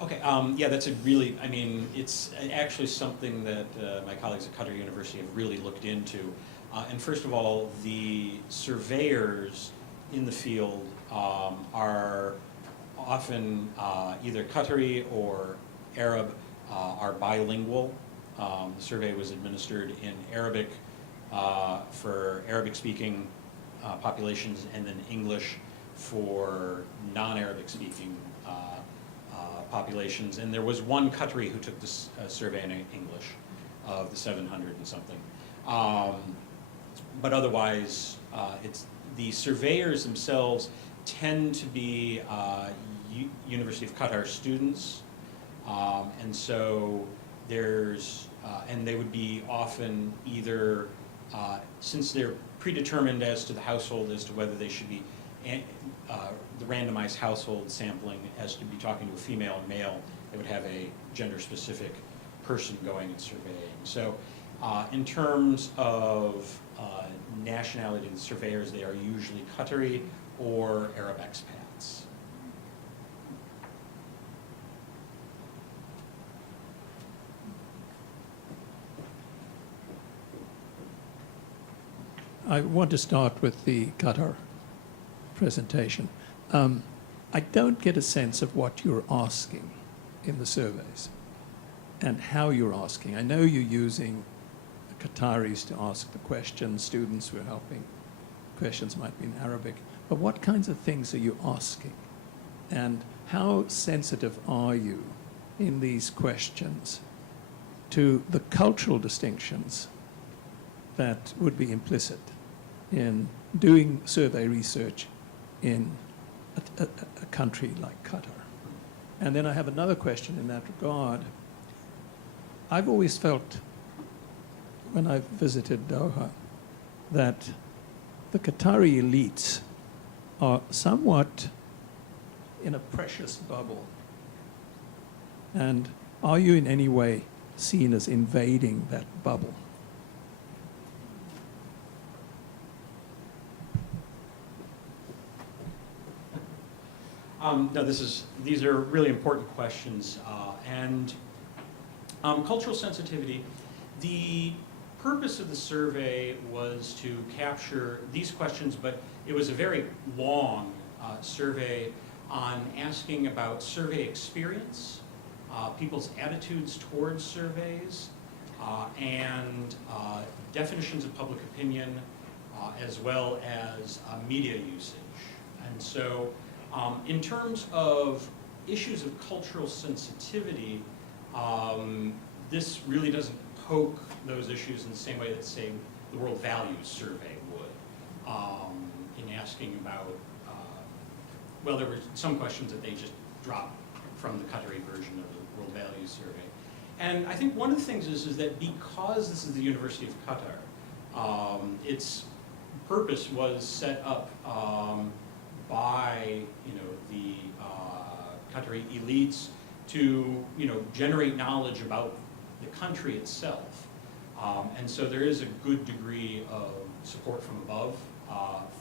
Okay, yeah, that's a really, it's actually something that my colleagues at Qatar University have really looked into. And first of all, the surveyors in the field are often either Qatari or Arab, are bilingual. The survey was administered in Arabic for Arabic-speaking populations, and then English for non-Arabic speaking populations. And there was one Qatari who took this survey in English of the 700 and something. But otherwise, the surveyors themselves tend to be University of Qatar students. And so and they would be often either, since they're predetermined as to the household as to whether they should be, the randomized household sampling as to be talking to a female and male, they would have a gender-specific person going and surveying. So in terms of nationality of the surveyors, they are usually Qatari or Arab expats. I want to start with the Qatar presentation. I don't get a sense of what you're asking in the surveys and how you're asking. I know you're using the Qataris to ask the questions, students who are helping. Questions might be in Arabic, but what kinds of things are you asking? And how sensitive are you in these questions to the cultural distinctions that would be implicit in doing survey research in a country like Qatar? And then I have another question in that regard. I've always felt, when I've visited Doha, that the Qatari elites are somewhat in a precious bubble. And are you in any way seen as invading that bubble? No, these are really important questions. And cultural sensitivity, the purpose of the survey was to capture these questions, but it was a very long survey on asking about survey experience, people's attitudes towards surveys, and definitions of public opinion, as well as media usage. And so in terms of issues of cultural sensitivity, this really doesn't poke those issues in the same way that, say, the World Values Survey would, in asking about, well, there were some questions that they just dropped from the Qatari version of the World Values Survey. And I think one of the things is that because this is the University of Qatar, its purpose was set up by the Qatari elites to generate knowledge about the country itself, and so there is a good degree of support from above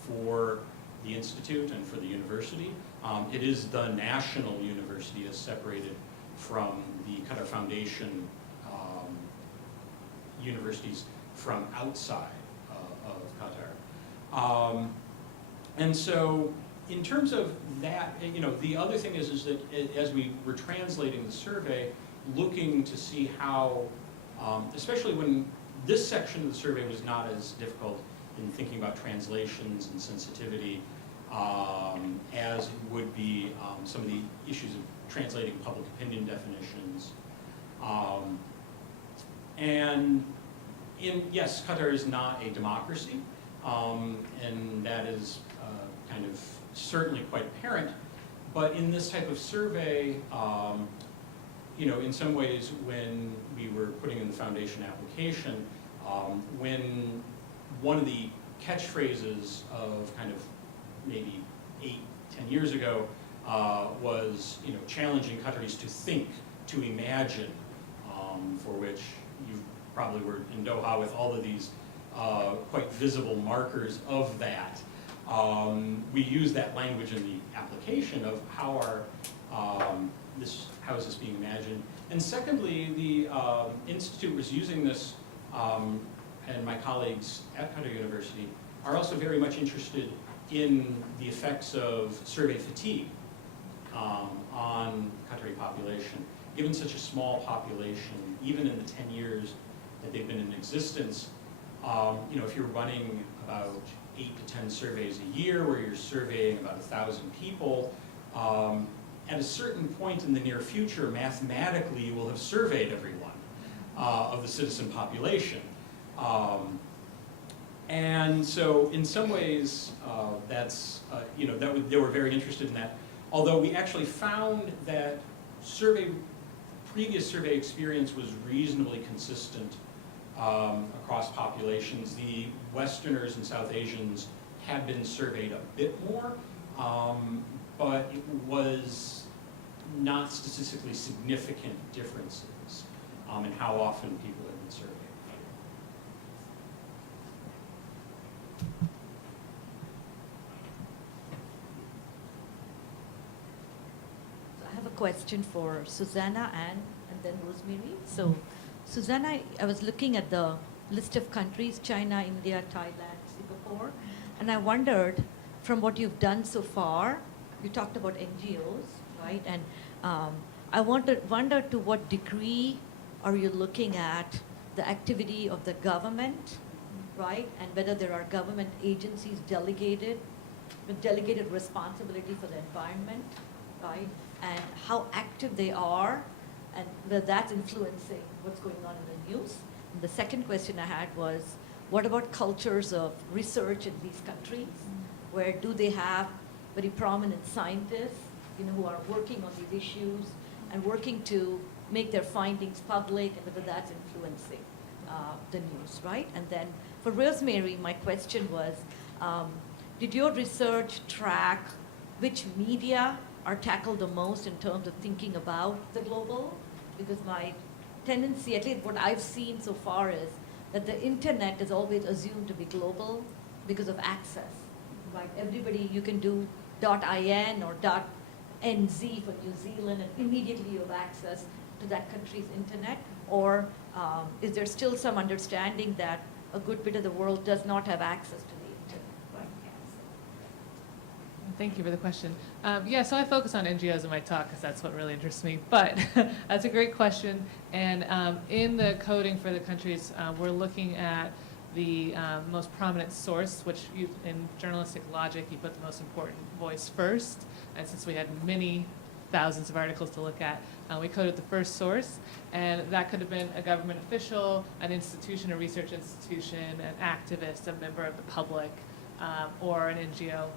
for the institute and for the university. It is the national university as separated from the Qatar Foundation universities from outside of Qatar, and so. In terms of that, the other thing is that as we were translating the survey, looking to see how, especially when this section of the survey was not as difficult in thinking about translations and sensitivity as it would be some of the issues of translating public opinion definitions. And yes, Qatar is not a democracy, and that is kind of certainly quite apparent, but in this type of survey, in some ways when we were putting in the foundation application, when one of the catchphrases of kind of maybe 8-10 years ago was challenging Qataris to think, to imagine, for which you probably were in Doha with all of these quite visible markers of that. We use that language in the application of how is this being imagined. And secondly, the Institute was using this, and my colleagues at Qatar University are also very much interested in the effects of survey fatigue on Qatari population. Given such a small population, even in the 10 years that they've been in existence, If you're running about 8 to 10 surveys a year where you're surveying about 1,000 people, at a certain point in the near future, mathematically, you will have surveyed everyone of the citizen population. And so in some ways, they were very interested in that. Although we actually found that previous survey experience was reasonably consistent across populations. The Westerners and South Asians had been surveyed a bit more, but it was not statistically significant differences in how often people had been surveyed. So I have a question for Susanna and then Rosemary. So Susanna, I was looking at the list of countries, China, India, Thailand, Singapore, and I wondered, from what you've done so far, you talked about NGOs, right? And I wonder to what degree are you looking at the activity of the government, right? And whether there are government agencies with delegated responsibility for the environment, right? And how active they are, and whether that's influencing what's going on in the news. And the second question I had was, what about cultures of research in these countries? Where do they have very prominent scientists, who are working on these issues and working to make their findings public, and whether that's influencing the news, right? And then for Rosemary, my question was, did your research track which media are tackled the most in terms of thinking about the global? Because my tendency, at least what I've seen so far, is that the internet is always assumed to be global because of access, right? Everybody, you can do .in or .nz for New Zealand, and immediately you have access to that country's internet. Or is there still some understanding that a good bit of the world does not have access to the internet, right? Thank you for the question. So I focus on NGOs in my talk because that's what really interests me. But that's a great question. And in the coding for the countries, we're looking at the most prominent source, which in journalistic logic, you put the most important voice first. And since we had many thousands of articles to look at, we coded the first source. And that could have been a government official, an institution, a research institution, an activist, a member of the public, or an NGO.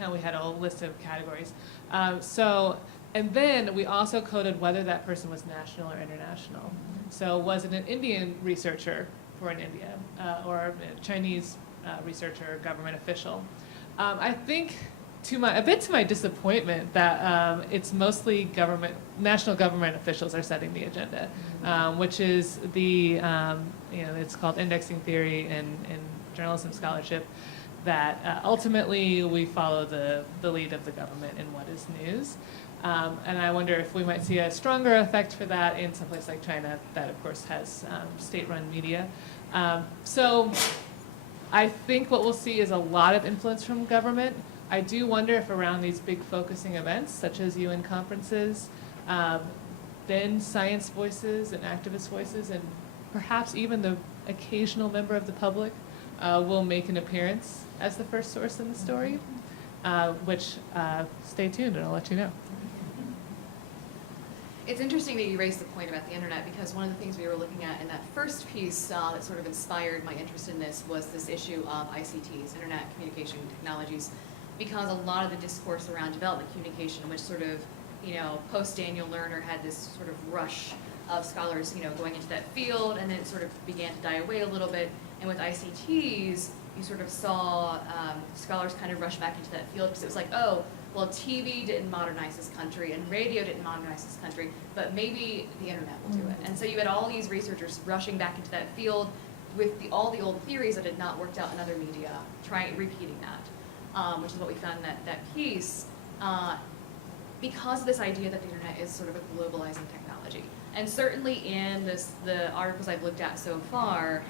And we had a whole list of categories. And then we also coded whether that person was national or international. So was it an Indian researcher for in India, or a Chinese researcher, government official? I think a bit to my disappointment that it's mostly national government officials are setting the agenda, which is it's called indexing theory in journalism scholarship, that ultimately we follow the lead of the government in what is news. And I wonder if we might see a stronger effect for that in some place like China that, of course, has state-run media. So I think what we'll see is a lot of influence from government. I do wonder if around these big focusing events, such as UN conferences, then science voices and activist voices, and perhaps even the occasional member of the public will make an appearance as the first source in the story, which stay tuned and I'll let you know. It's interesting that you raised the point about the internet, because one of the things we were looking at in that first piece that sort of inspired my interest in this was this issue of ICTs, Internet Communication Technologies, because a lot of the discourse around development communication, which sort of, post-Daniel Lerner had this sort of rush of scholars, going into that field, and then it sort of began to die away a little bit. And with ICTs, you sort of saw scholars kind of rush back into that field, because it was like, oh, well, TV didn't modernize this country and radio didn't modernize this country, but maybe the internet will do it. And so you had all these researchers rushing back into that field with all the old theories that had not worked out in other media, repeating that, which is what we found in that piece, because of this idea that the internet is sort of a globalizing technology. And certainly in the articles I've looked at so far,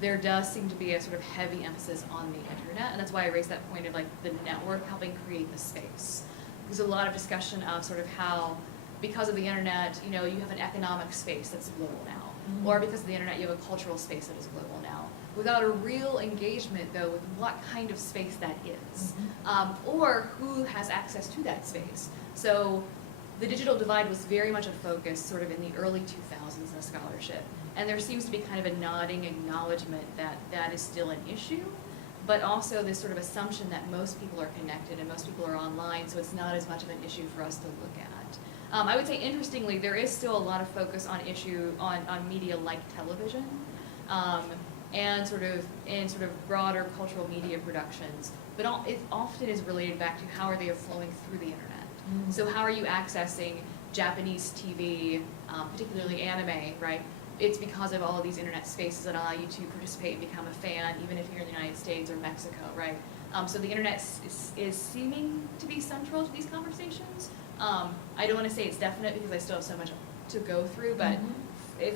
there does seem to be a sort of heavy emphasis on the internet, and that's why I raised that point of like the network helping create the space. There's a lot of discussion of sort of how because of the internet, you have an economic space that's global now, or because of the internet, you have a cultural space that is global now, without a real engagement, though, with what kind of space that is, or who has access to that space. So the digital divide was very much a focus sort of in the early 2000s in the scholarship, and there seems to be kind of a nodding acknowledgement that that is still an issue, but also this sort of assumption that most people are connected and most people are online, so it's not as much of an issue for us to look at. I would say, interestingly, there is still a lot of focus on on media like television, and sort of broader cultural media productions. But it often is related back to how are they flowing through the internet. So how are you accessing Japanese TV, particularly anime, right? It's because of all of these internet spaces that allow you to participate and become a fan, even if you're in the United States or Mexico, right? So the internet is seeming to be central to these conversations. I don't want to say it's definite because I still have so much to go through, but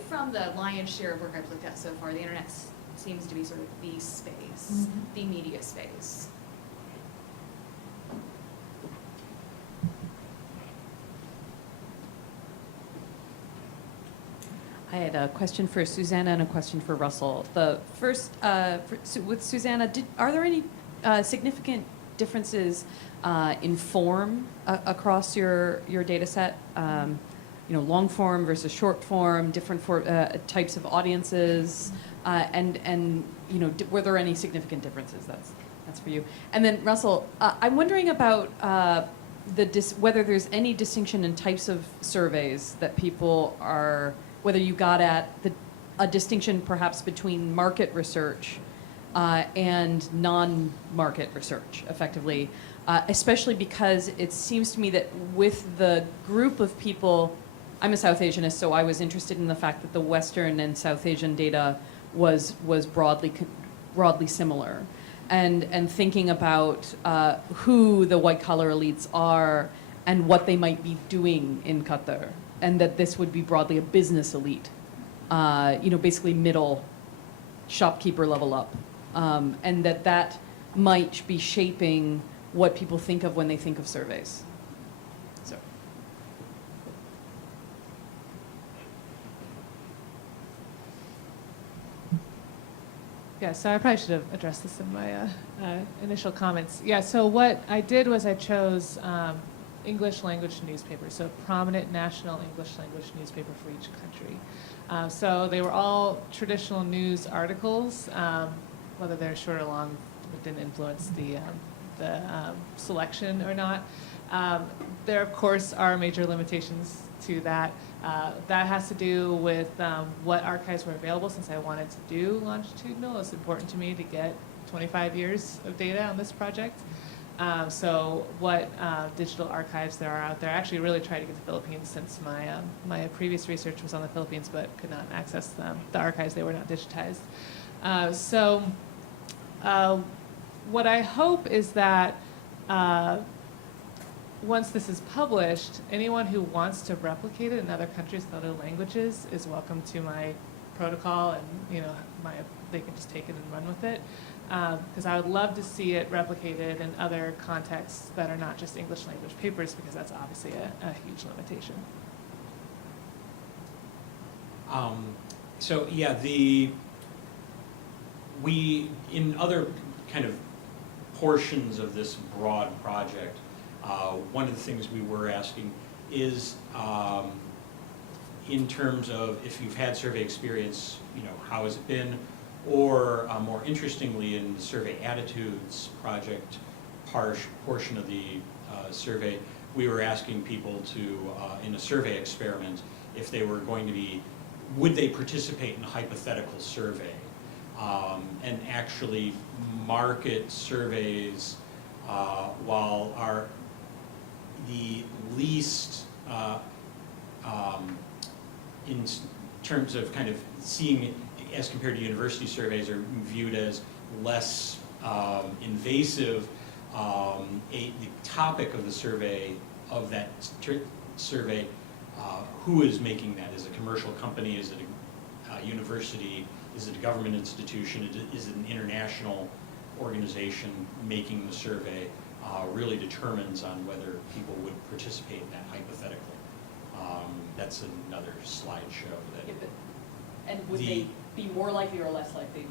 from the lion's share of work I've looked at so far, the internet seems to be sort of the space, the media space. I had a question for Susanna and a question for Russell. The first, with Susanna, are there any significant differences in form across your data set? Long form versus short form, different types of audiences, and were there any significant differences? That's for you. And then Russell, I'm wondering about whether there's any distinction in types of surveys that people are. Whether you got at a distinction perhaps between market research and non-market research, effectively, especially because it seems to me that with the group of people, I'm a South Asianist, so I was interested in the fact that the Western and South Asian data was broadly similar, and thinking about who the white-collar elites are and what they might be doing in Qatar. And that this would be broadly a business elite, basically middle shopkeeper level up, and that might be shaping what people think of when they think of surveys. So. Yeah, so I probably should have addressed this in my initial comments. Yeah, so what I did was I chose English language newspapers, so prominent national English language newspaper for each country. So they were all traditional news articles, whether they're short or long, it didn't influence the selection or not. There, of course, are major limitations to that. That has to do with what archives were available. Since I wanted to do longitudinal, it's important to me to get 25 years of data on this project. So what digital archives there are out there. I actually really tried to get to the Philippines since my previous research was on the Philippines, but could not access the archives. They were not digitized. What I hope is that once this is published, anyone who wants to replicate it in other countries with other languages is welcome to my protocol, and they can just take it and run with it. Because I would love to see it replicated in other contexts that are not just English language papers, because that's obviously a huge limitation. So yeah, we in other kind of portions of this broad project, one of the things we were asking is in terms of if you've had survey experience, how has it been? Or more interestingly, in the survey attitudes project portion of the survey, we were asking people to, in a survey experiment, if they were going to would they participate in a hypothetical survey? And actually market surveys, while are the least, in terms of kind of seeing it as compared to university surveys, are viewed as less invasive. The topic of the survey, of that survey, who is making that? Is it a commercial company? Is it a university? Is it a government institution? Is it an international organization making the survey? Really determines on whether people would participate in that hypothetically. That's another slideshow that. And would The- they be more likely or less likely?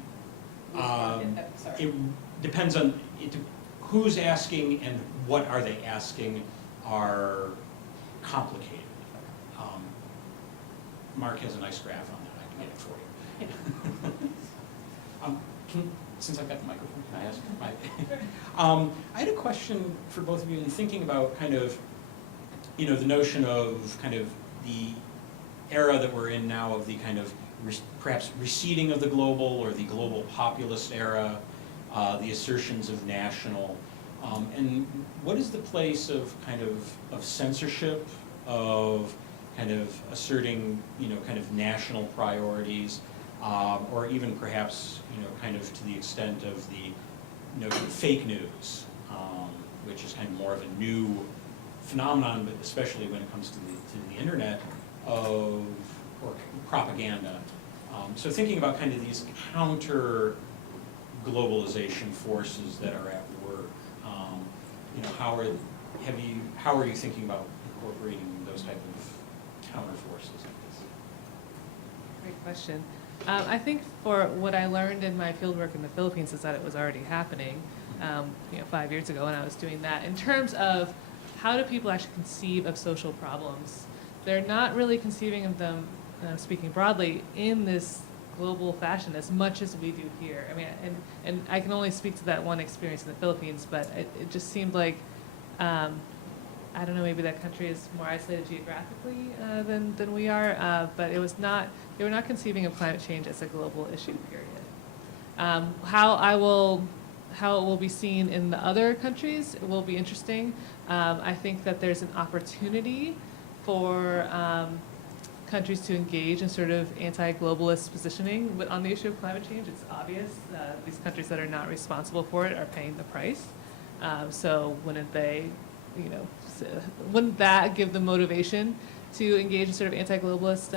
Sorry. It depends on who's asking and what are they asking are complicated. Mark has a nice graph on that, I can get it for you. Since I've got the microphone, can I ask? I had a question for both of you in thinking about kind of, the notion of kind of the era that we're in now of the kind of perhaps receding of the global or the global populist era, the assertions of national, and what is the place of kind of censorship, of kind of asserting, kind of national priorities, or even perhaps, kind of to the extent of the notion of fake news, which is kind of more of a new phenomenon, but especially when it comes to the internet, or propaganda. So thinking about kind of these counter globalization forces that are at work, how are you thinking about incorporating those type of counter forces? Great question. I think for what I learned in my fieldwork in the Philippines is that it was already happening, 5 years ago when I was doing that. In terms of how do people actually conceive of social problems, they're not really conceiving of them, speaking broadly, in this global fashion as much as we do here. I mean, and I can only speak to that one experience in the Philippines, but it just seemed like, I don't know, maybe that country is more isolated geographically than we are, but they were not conceiving of climate change as a global issue, period. How it will be seen in the other countries will be interesting. I think that there's an opportunity for countries to engage in sort of anti-globalist positioning on the issue of climate change. It's obvious these countries that are not responsible for it are paying the price. So wouldn't they, wouldn't that give them motivation to engage in sort of anti-globalist,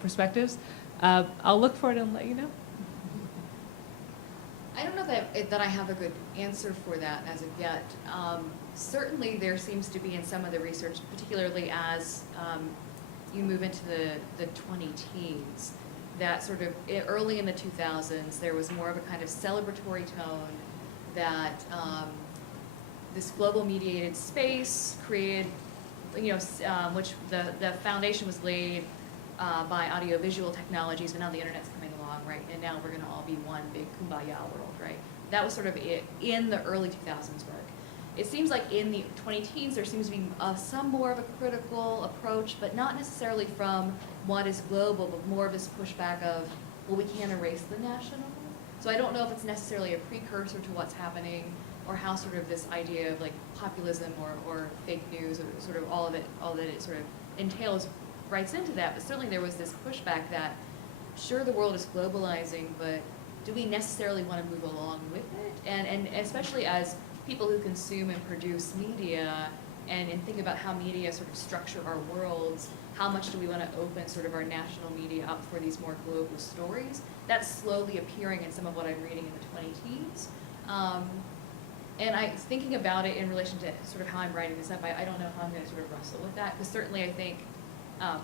perspectives? I'll look for it and let you know. I don't know that I have a good answer for that as of yet. Certainly there seems to be in some of the research, particularly as you move into the 20-teens, that sort of early in the 2000s, there was more of a kind of celebratory tone that this global mediated space created, which the foundation was laid by audiovisual technologies, and now the internet's coming along, right? And now we're gonna all be one big kumbaya world, right? That was sort of it in the early 2000s work. It seems like in the 20-teens there seems to be some more of a critical approach, but not necessarily from what is global, but more of this pushback of, well, we can't erase the national. So I don't know if it's necessarily a precursor to what's happening, or how sort of this idea of like populism or fake news, or sort of all that it sort of entails writes into that. But certainly there was this pushback that, sure, the world is globalizing, but do we necessarily want to move along with it? And especially as people who consume and produce media and think about how media sort of structure our worlds, how much do we want to open sort of our national media up for these more global stories? That's slowly appearing in some of what I'm reading in the 20-teens. And I'm thinking about it in relation to sort of how I'm writing this up. I don't know how I'm going to sort of wrestle with that, because certainly I think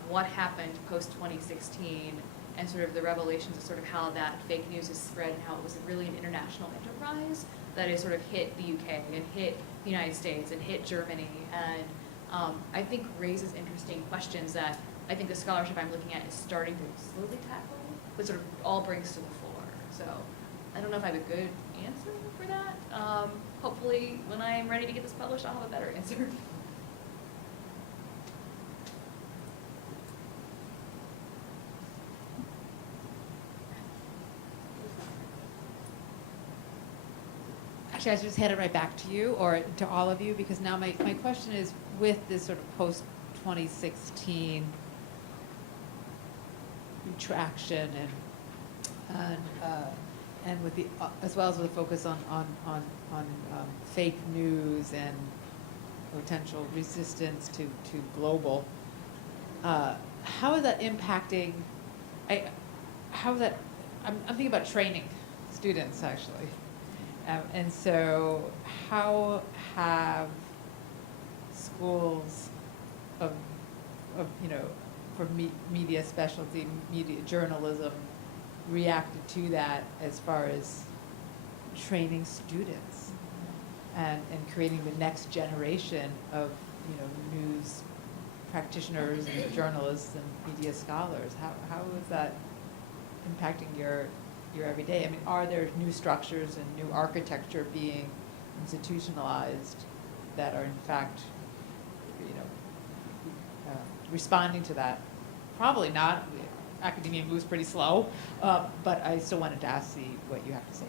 what happened post-2016 and sort of the revelations of sort of how that fake news is spread and how it was really an international enterprise that has sort of hit the UK and hit the United States and hit Germany, and I think raises interesting questions that I think the scholarship I'm looking at is starting to slowly tackle, but sort of all brings to the fore. So I don't know if I have a good answer for that. Hopefully when I'm ready to get this published, I'll have a better answer. Actually, I was just headed right back to you, or to all of you, because now my question is, with this sort of post-2016 traction and with the as well as with the focus on fake news and potential resistance to global, how is that impacting? How is that? I'm thinking about training students actually. And so how have schools of for media specialty, media journalism, reacted to that as far as training students and creating the next generation of, news practitioners and journalists and media scholars? How is that impacting your everyday? I mean, are there new structures and new architecture being institutionalized that are in fact, responding to that? Probably not. Academia moves pretty slow, but I still wanted to ask, see what you have to say.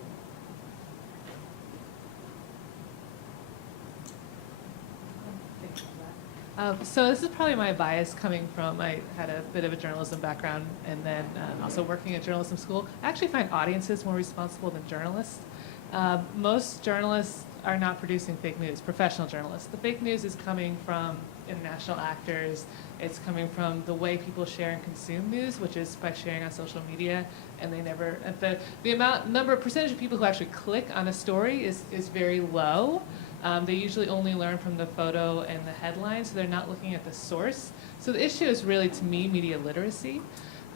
So this is probably my bias coming from, I had a bit of a journalism background and then also working at journalism school. I actually find audiences more responsible than journalists. Most journalists are not producing fake news, professional journalists. The fake news is coming from international actors. It's coming from the way people share and consume news, which is by sharing on social media, and they never, the percentage of people who actually click on a story is very low. They usually only learn from the photo and the headline, so they're not looking at the source. So the issue is really, to me, media literacy.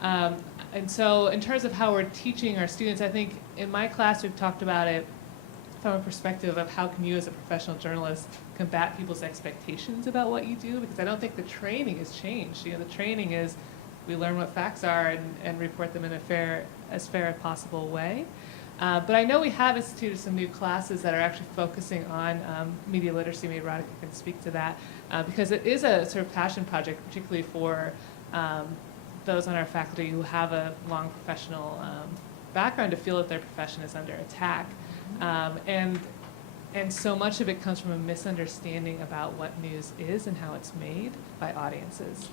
And so in terms of how we're teaching our students, I think in my class we've talked about it from a perspective of how can you as a professional journalist combat people's expectations about what you do, because I don't think the training has changed. The training is we learn what facts are and report them in as fair as possible way. But I know we have instituted some new classes that are actually focusing on media literacy. Maybe Radhika can speak to that, because it is a sort of passion project, particularly for those on our faculty who have a long professional background to feel that their profession is under attack. And so much of it comes from a misunderstanding about what news is and how it's made by audiences.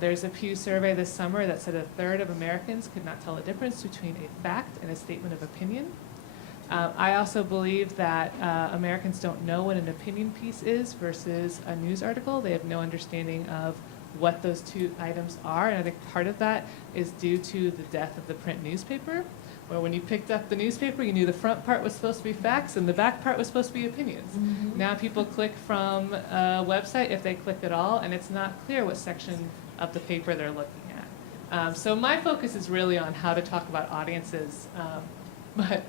There's a Pew survey this summer that said 1/3 of Americans could not tell the difference between a fact and a statement of opinion. I also believe that Americans don't know what an opinion piece is versus a news article. They have no understanding of what those two items are, and I think part of that is due to the death of the print newspaper, where when you picked up the newspaper, you knew the front part was supposed to be facts and the back part was supposed to be opinions. Mm-hmm. Now people click from a website, if they click at all, and it's not clear what section of the paper they're looking at. So my focus is really on how to talk about audiences, but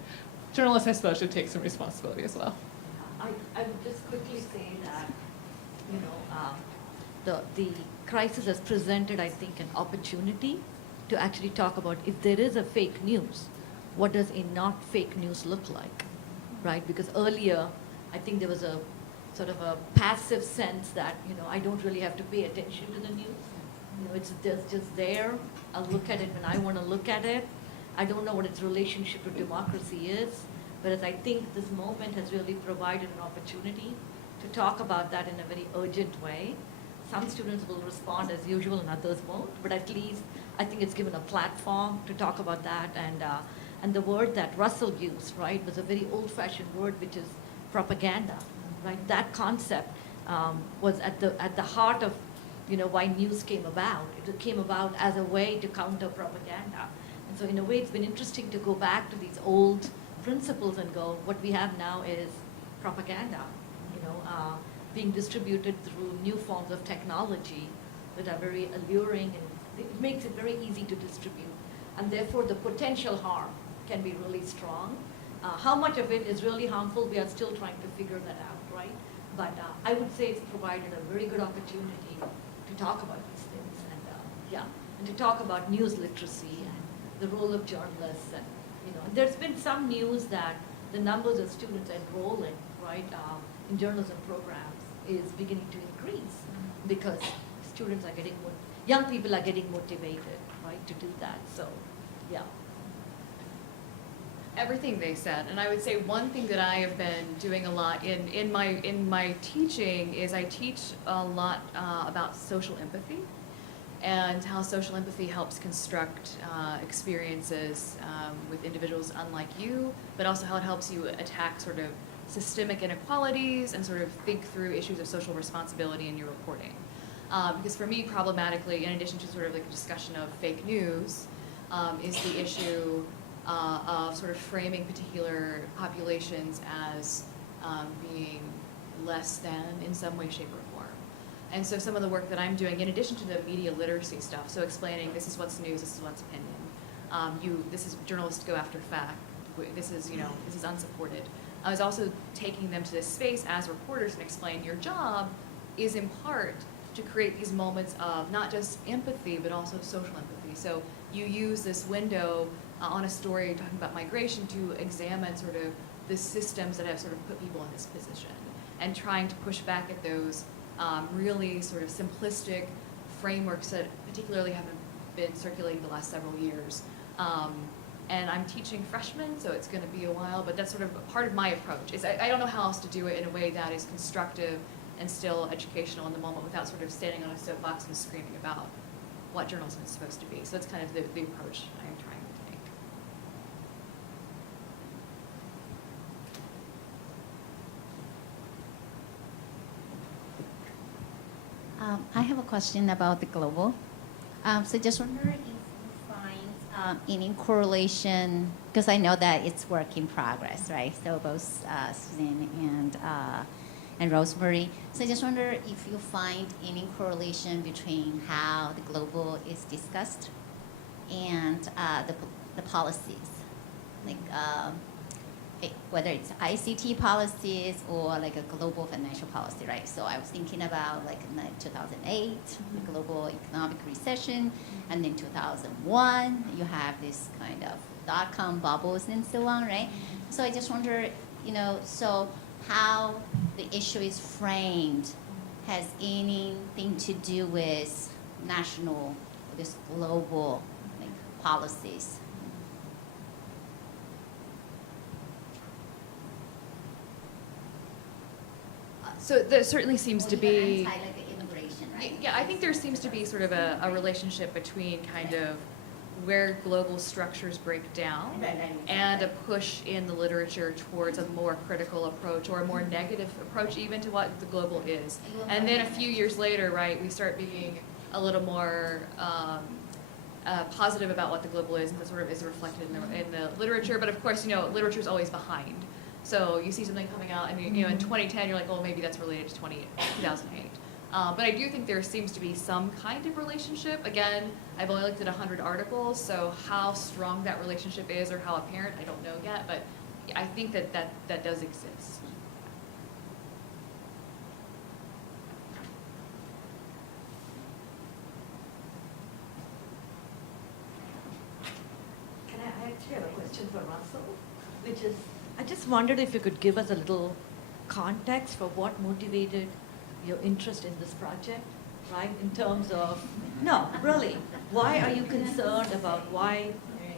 journalists, I suppose, should take some responsibility as well. I would just quickly say that, the crisis has presented, I think, an opportunity to actually talk about if there is a fake news, what does a not fake news look like, right? Because earlier, I think there was a sort of a passive sense that, I don't really have to pay attention to the news. It's just there. I'll look at it when I want to look at it. I don't know what its relationship to democracy is, but I think this moment has really provided an opportunity to talk about that in a very urgent way. Some students will respond as usual and others won't, but at least I think it's given a platform to talk about that. And the word that Russell used, right, was a very old-fashioned word, which is propaganda, right? That concept was at the heart of why news came about. It came about as a way to counter propaganda. And so in a way, it's been interesting to go back to these old principles and go, what we have now is propaganda, being distributed through new forms of technology that are very alluring, and it makes it very easy to distribute. And therefore, the potential harm can be really strong. How much of it is really harmful, we are still trying to figure that out, right? But I would say it's provided a very good opportunity to talk about these things, and to talk about news literacy and the role of journalists. And there's been some news that the numbers of students enrolling, right, in journalism programs is beginning to increase because students are young people are getting motivated, right, to do that. So, yeah. Everything they said, and I would say one thing that I have been doing a lot in my teaching is I teach a lot about social empathy and how social empathy helps construct experiences with individuals unlike you, but also how it helps you attack sort of systemic inequalities and sort of think through issues of social responsibility in your reporting. Because for me, problematically, in addition to sort of like a discussion of fake news, is the issue of sort of framing particular populations as being less than in some way, shape, or And so some of the work that I'm doing, in addition to the media literacy stuff, so explaining this is what's news, this is what's opinion, this is journalists go after fact, this is, this is unsupported. I was also taking them to this space as reporters and explain your job is in part to create these moments of not just empathy, but also social empathy. So you use this window on a story talking about migration to examine sort of the systems that have sort of put people in this position and trying to push back at those really sort of simplistic frameworks that particularly haven't been circulating the last several years. And I'm teaching freshmen, so it's going to be a while, but that's sort of part of my approach. I don't know how else to do it in a way that is constructive and still educational in the moment without sort of standing on a soapbox and screaming about what journalism is supposed to be. So that's kind of the approach I'm trying to take. I have a question about the global. So just wondering if you find any correlation, because I know that it's work in progress, right? So both Suzanne and Rosemary. So I just wonder if you find any correlation between how the global is discussed and the policies, like whether it's ICT policies or like a global financial policy, right? So I was thinking about like in 2008, the global economic recession, and then 2001, you have this kind of dot-com bubbles and so on, right? So I just wonder, so how the issue is framed has anything to do with national, this global like policies. So there certainly seems to be, Like immigration, right? yeah, I think there seems to be sort of a relationship between kind of where global structures break down and a push in the literature towards a more critical approach or a more negative approach even to what the global is. And then a few years later, right, we start being a little more positive about what the global is, and that sort of is reflected in the literature. But of course, literature is always behind. So you see something coming out, and in 2010, you're like, well, maybe that's related to 2008. But I do think there seems to be some kind of relationship. Again, I've only looked at 100 articles, so how strong that relationship is or how apparent, I don't know yet. But I think that does exist. I actually have a question for Russell, which is, I just wondered if you could give us a little context for what motivated your interest in this project, right? In terms of, no, really, why are you concerned about why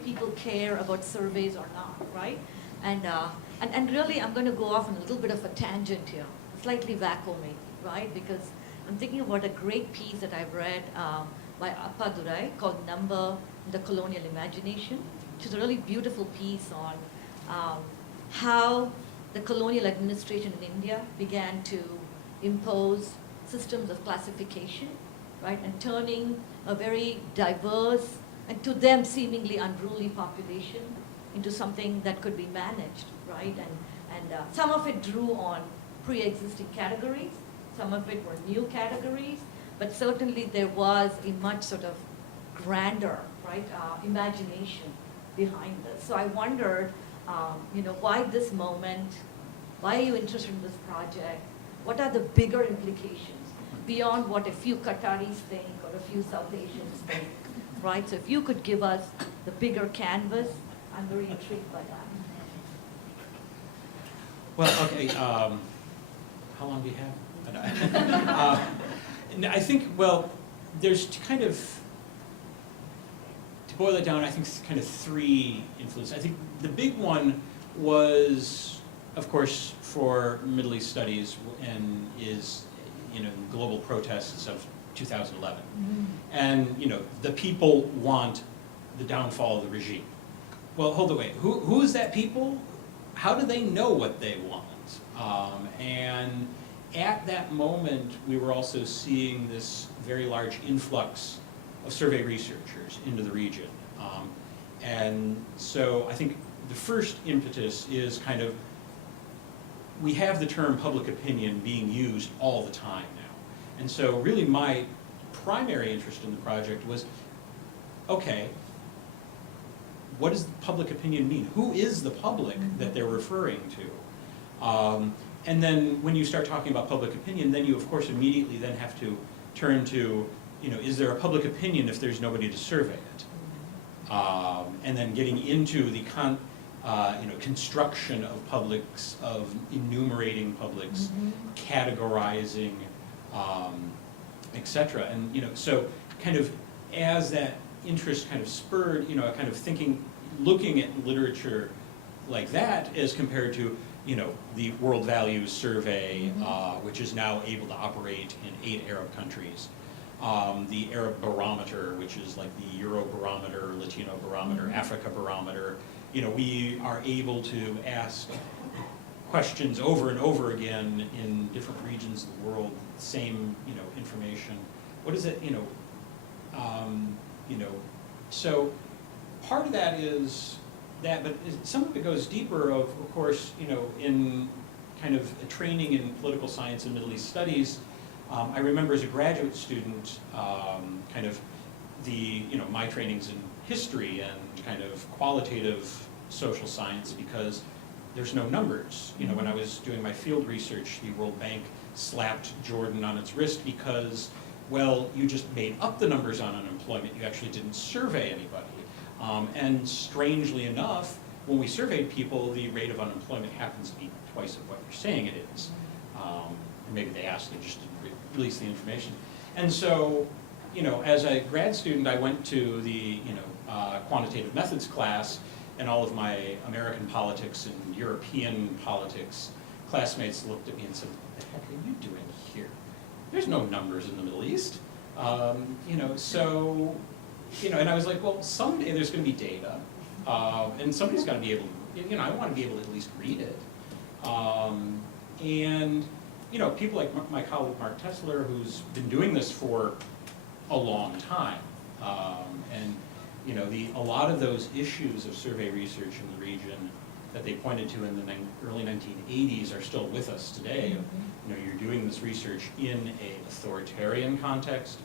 people care about surveys or not, right? And really, I'm going to go off on a little bit of a tangent here, slightly vacuuming, right? Because I'm thinking about a great piece that I've read by Appadurai called Number, the Colonial Imagination, which is a really beautiful piece on how the colonial administration in India began to impose systems of classification, right, and turning a very diverse and to them seemingly unruly population into something that could be managed, right? And some of it drew on pre-existing categories, some of it were new categories, but certainly there was a much sort of grander, right, imagination behind this. So I wondered, why this moment? Why are you interested in this project? What are the bigger implications beyond what a few Qataris think or a few South Asians think, right? So if you could give us the bigger canvas, I'm very intrigued by that. Well, okay, how long do you have? I think, well, there's kind of, to boil it down, I think kind of three influences. I think the big one was, of course, for Middle East studies and is, global protests of 2011. Mm-hmm. And, the people want the downfall of the regime. Well, hold the wait. Who is that people? How do they know what they want? And at that moment, we were also seeing this very large influx of survey researchers into the region. And so I think the first impetus is kind of, we have the term public opinion being used all the time now. And so really my primary interest in the project was, okay, what does public opinion mean? Who is the public that they're referring to? And then when you start talking about public opinion, then you of course immediately then have to turn to, is there a public opinion if there's nobody to survey it? And then getting into the construction of publics, of enumerating publics, categorizing, et cetera. And so kind of as that interest kind of spurred, kind of looking at literature like that as compared to, the World Values Survey, which is now able to operate in 8 Arab countries. The Arab Barometer, which is like the Eurobarometer, Latino Barometer, Africa Barometer. We are able to ask questions over and over again in different regions of the world, same, information. What is it, so part of that is that, but some of it goes deeper of course, in kind of a training in political science and Middle East studies. I remember as a graduate student, kind of my training's in history and kind of qualitative social science because there's no numbers. When I was doing my field research, the World Bank slapped Jordan on its wrist because, well, you just made up the numbers on unemployment. You actually didn't survey anybody. And strangely enough, when we surveyed people, the rate of unemployment happens to be twice of what you're saying it is. And maybe they asked, they just didn't release the information. And so, as a grad student, I went to the, quantitative methods class, and all of my American politics and European politics classmates looked at me and said, what the heck are you doing here? There's no numbers in the Middle East. So, and I was like, well, someday there's going to be data, and somebody's got to be able to, I want to be able to at least read it. And, people like my colleague Mark Tesler, who's been doing this for a long time, and, a lot of those issues of survey research in the region that they pointed to in the early 1980s are still with us today. You're doing this research in an authoritarian context,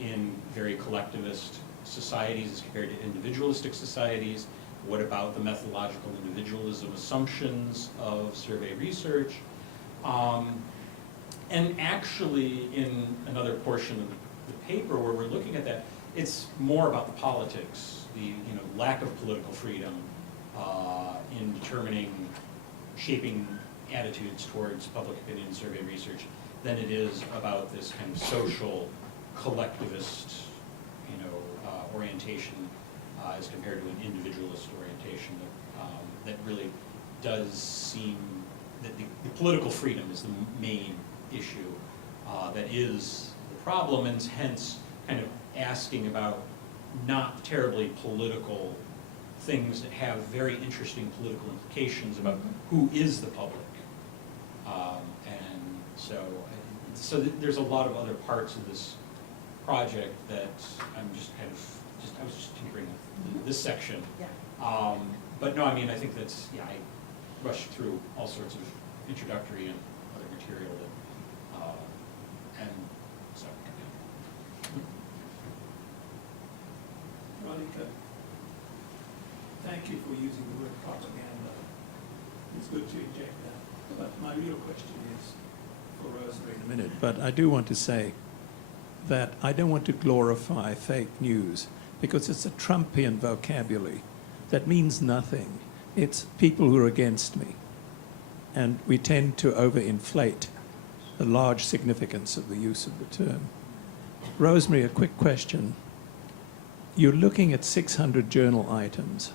in very collectivist societies as compared to individualistic societies. What about the methodological individualism assumptions of survey research? And actually, in another portion of the paper where we're looking at that, it's more about the politics, the lack of political freedom in determining, shaping attitudes towards public opinion survey research than it is about this kind of social collectivist orientation as compared to an individualist orientation that really does seem that the political freedom is the main issue that is the problem, and hence kind of asking about not terribly political things that have very interesting political implications about who is the public. And so there's a lot of other parts of this project that I'm I was just tinkering with this section. Yeah. But no, I mean, I think that's, I rushed through all sorts of introductory and other material that, and so. Radhika, thank you for using the word propaganda. It's good to inject that. But my real question is for Rosemary in a minute. But I do want to say that I don't want to glorify fake news because it's a Trumpian vocabulary that means nothing. It's people who are against me. And we tend to overinflate the large significance of the use of the term. Rosemary, a quick question. You're looking at 600 journal items.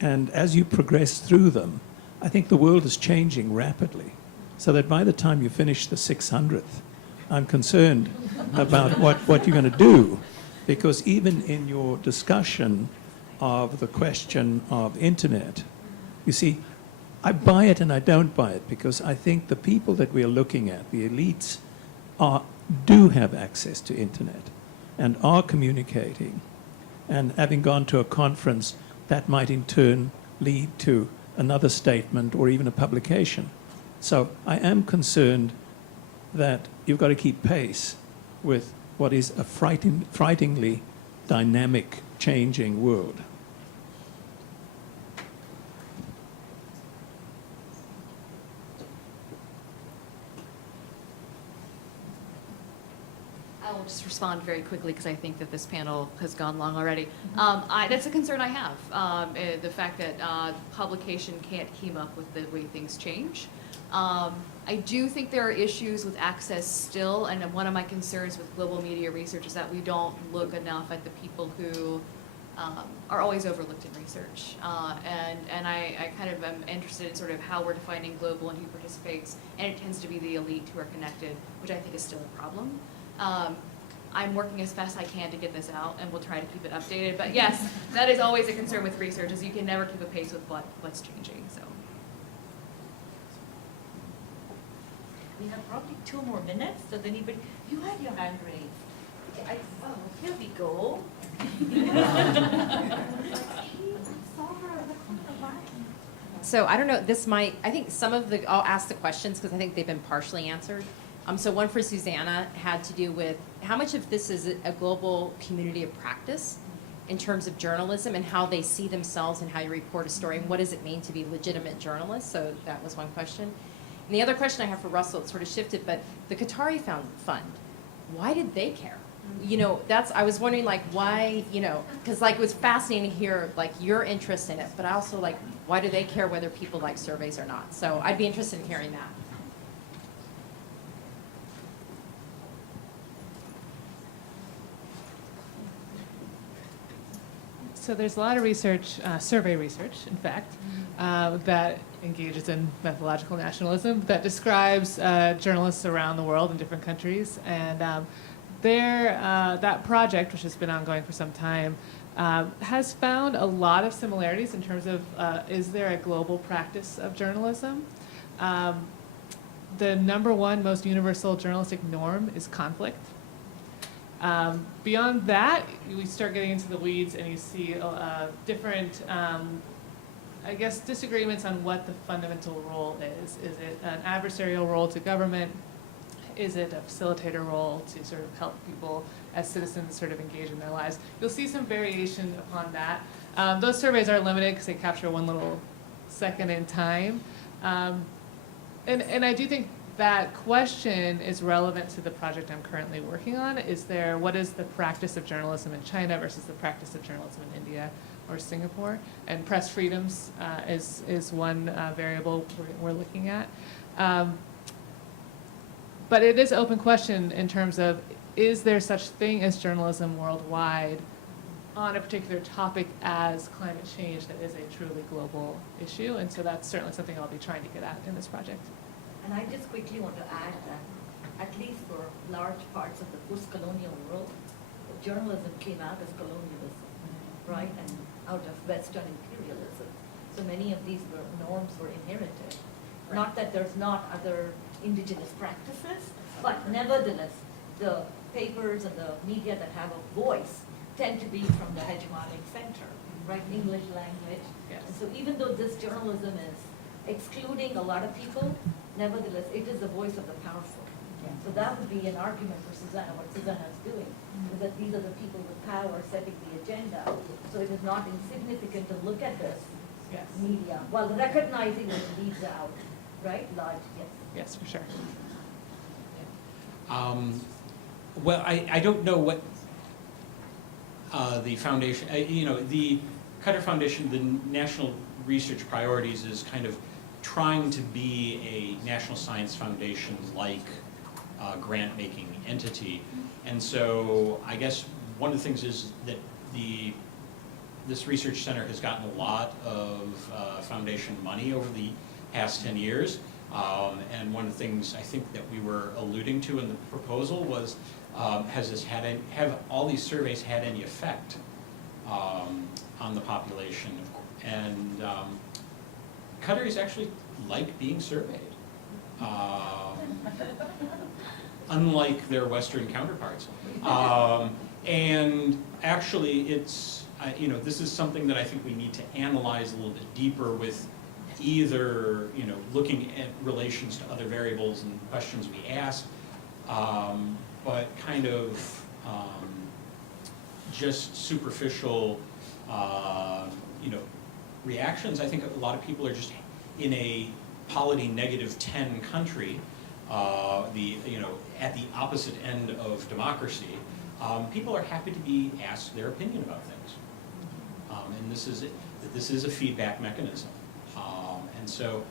And as you progress through them, I think the world is changing rapidly. So that by the time you finish the 600th, I'm concerned about what you're going to do. Because even in your discussion of the question of internet, you see, I buy it and I don't buy it because I think the people that we're looking at, the elites, do have access to internet and are communicating. And having gone to a conference, that might in turn lead to another statement or even a publication. So I am concerned that you've got to keep pace with what is a frighteningly dynamic, changing world. I will just respond very quickly because I think that this panel has gone long already. That's a concern I have, the fact that publication can't keep up with the way things change. I do think there are issues with access still, and one of my concerns with global media research is that we don't look enough at the people who are always overlooked in research. And I kind of am interested in sort of how we're defining global and who participates, and it tends to be the elite who are connected, which I think is still a problem. I'm working as fast as I can to get this out, and we'll try to keep it updated. But yes, that is always a concern with research, is you can never keep a pace with what's changing. So. We have probably 2 more minutes. Does anybody, you had your hand raised. Oh, here we go. So I don't know, this might, I think some of the, I'll ask the questions because I think they've been partially answered. So one for Susanna had to do with how much of this is a global community of practice in terms of journalism and how they see themselves and how you report a story and what does it mean to be legitimate journalists? So that was one question. And the other question I have for Russell, it sort of shifted, but the Qatari Fund, why did they care? You know, I was wondering like why, you know, because like it was fascinating to hear like your interest in it, but I also like, why do they care whether people like surveys or not? So I'd be interested in hearing that. So there's a lot of research, survey research, in fact, that engages in methodological nationalism that describes journalists around the world in different countries. And that project, which has been ongoing for some time, has found a lot of similarities in terms of is there a global practice of journalism? The number one most universal journalistic norm is conflict. Beyond that, we start getting into the weeds and you see different, I guess, disagreements on what the fundamental role is. Is it an adversarial role to government? Is it a facilitator role to sort of help people as citizens sort of engage in their lives? You'll see some variation upon that. Those surveys are limited because they capture one little second in time. And I do think that question is relevant to the project I'm currently working on. What is the practice of journalism in China versus the practice of journalism in India or Singapore? And press freedoms is one variable we're looking at. But it is an open question in terms of, is there such thing as journalism worldwide on a particular topic as climate change that is a truly global issue? And so that's certainly something I'll be trying to get at in this project. And I just quickly want to add that, at least for large parts of the post-colonial world, journalism came out as colonialism, right, and out of Western imperialism. So many of these norms were inherited. Right. Not that there's not other indigenous practices, but nevertheless, the papers and the media that have a voice tend to be from the hegemonic center, right, English language. Yes. And so even though this journalism is excluding a lot of people, nevertheless, it is the voice of the powerful. Yeah. So that would be an argument for Susanna, what Susanna is doing, is that these are the people with power setting the agenda. So it is not insignificant to look at this media, while recognizing what leaves out, right? Large, yes. Yes, for sure. Well, I don't know what the foundation, the Qatar Foundation, the National Research Priorities is kind of trying to be a National Science Foundation-like grant-making entity. And so I guess one of the things is that this research center has gotten a lot of foundation money over the past 10 years. And one of the things I think that we were alluding to in the proposal was, have all these surveys had any effect on the population? And Qataris actually like being surveyed, unlike their Western counterparts. And actually, it's this is something that I think we need to analyze a little bit deeper with either looking at relations to other variables and questions we ask, but kind of just superficial, reactions. I think a lot of people are just in a polity -10 country, at the opposite end of democracy. People are happy to be asked their opinion about things, and this is a feedback mechanism, and so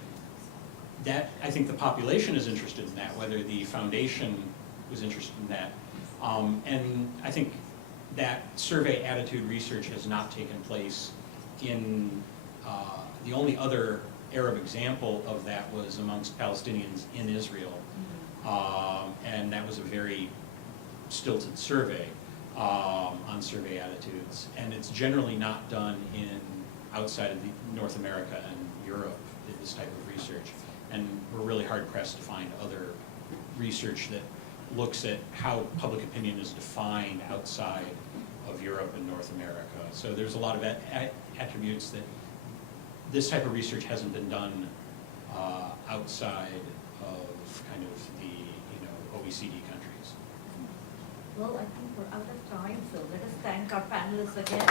that I think the population is interested in that, whether the foundation was interested in that, and I think that survey attitude research has not taken place in the only other Arab example of that was amongst Palestinians in Israel, and that was a very stilted survey on survey attitudes, and it's generally not done outside of North America and Europe, this type of research, and we're really hard pressed to find other research that looks at how public opinion is defined outside of Europe and North America. So there's a lot of attributes that this type of research hasn't been done outside of kind of the OECD countries. Well, I think we're out of time, so let us thank our panelists again.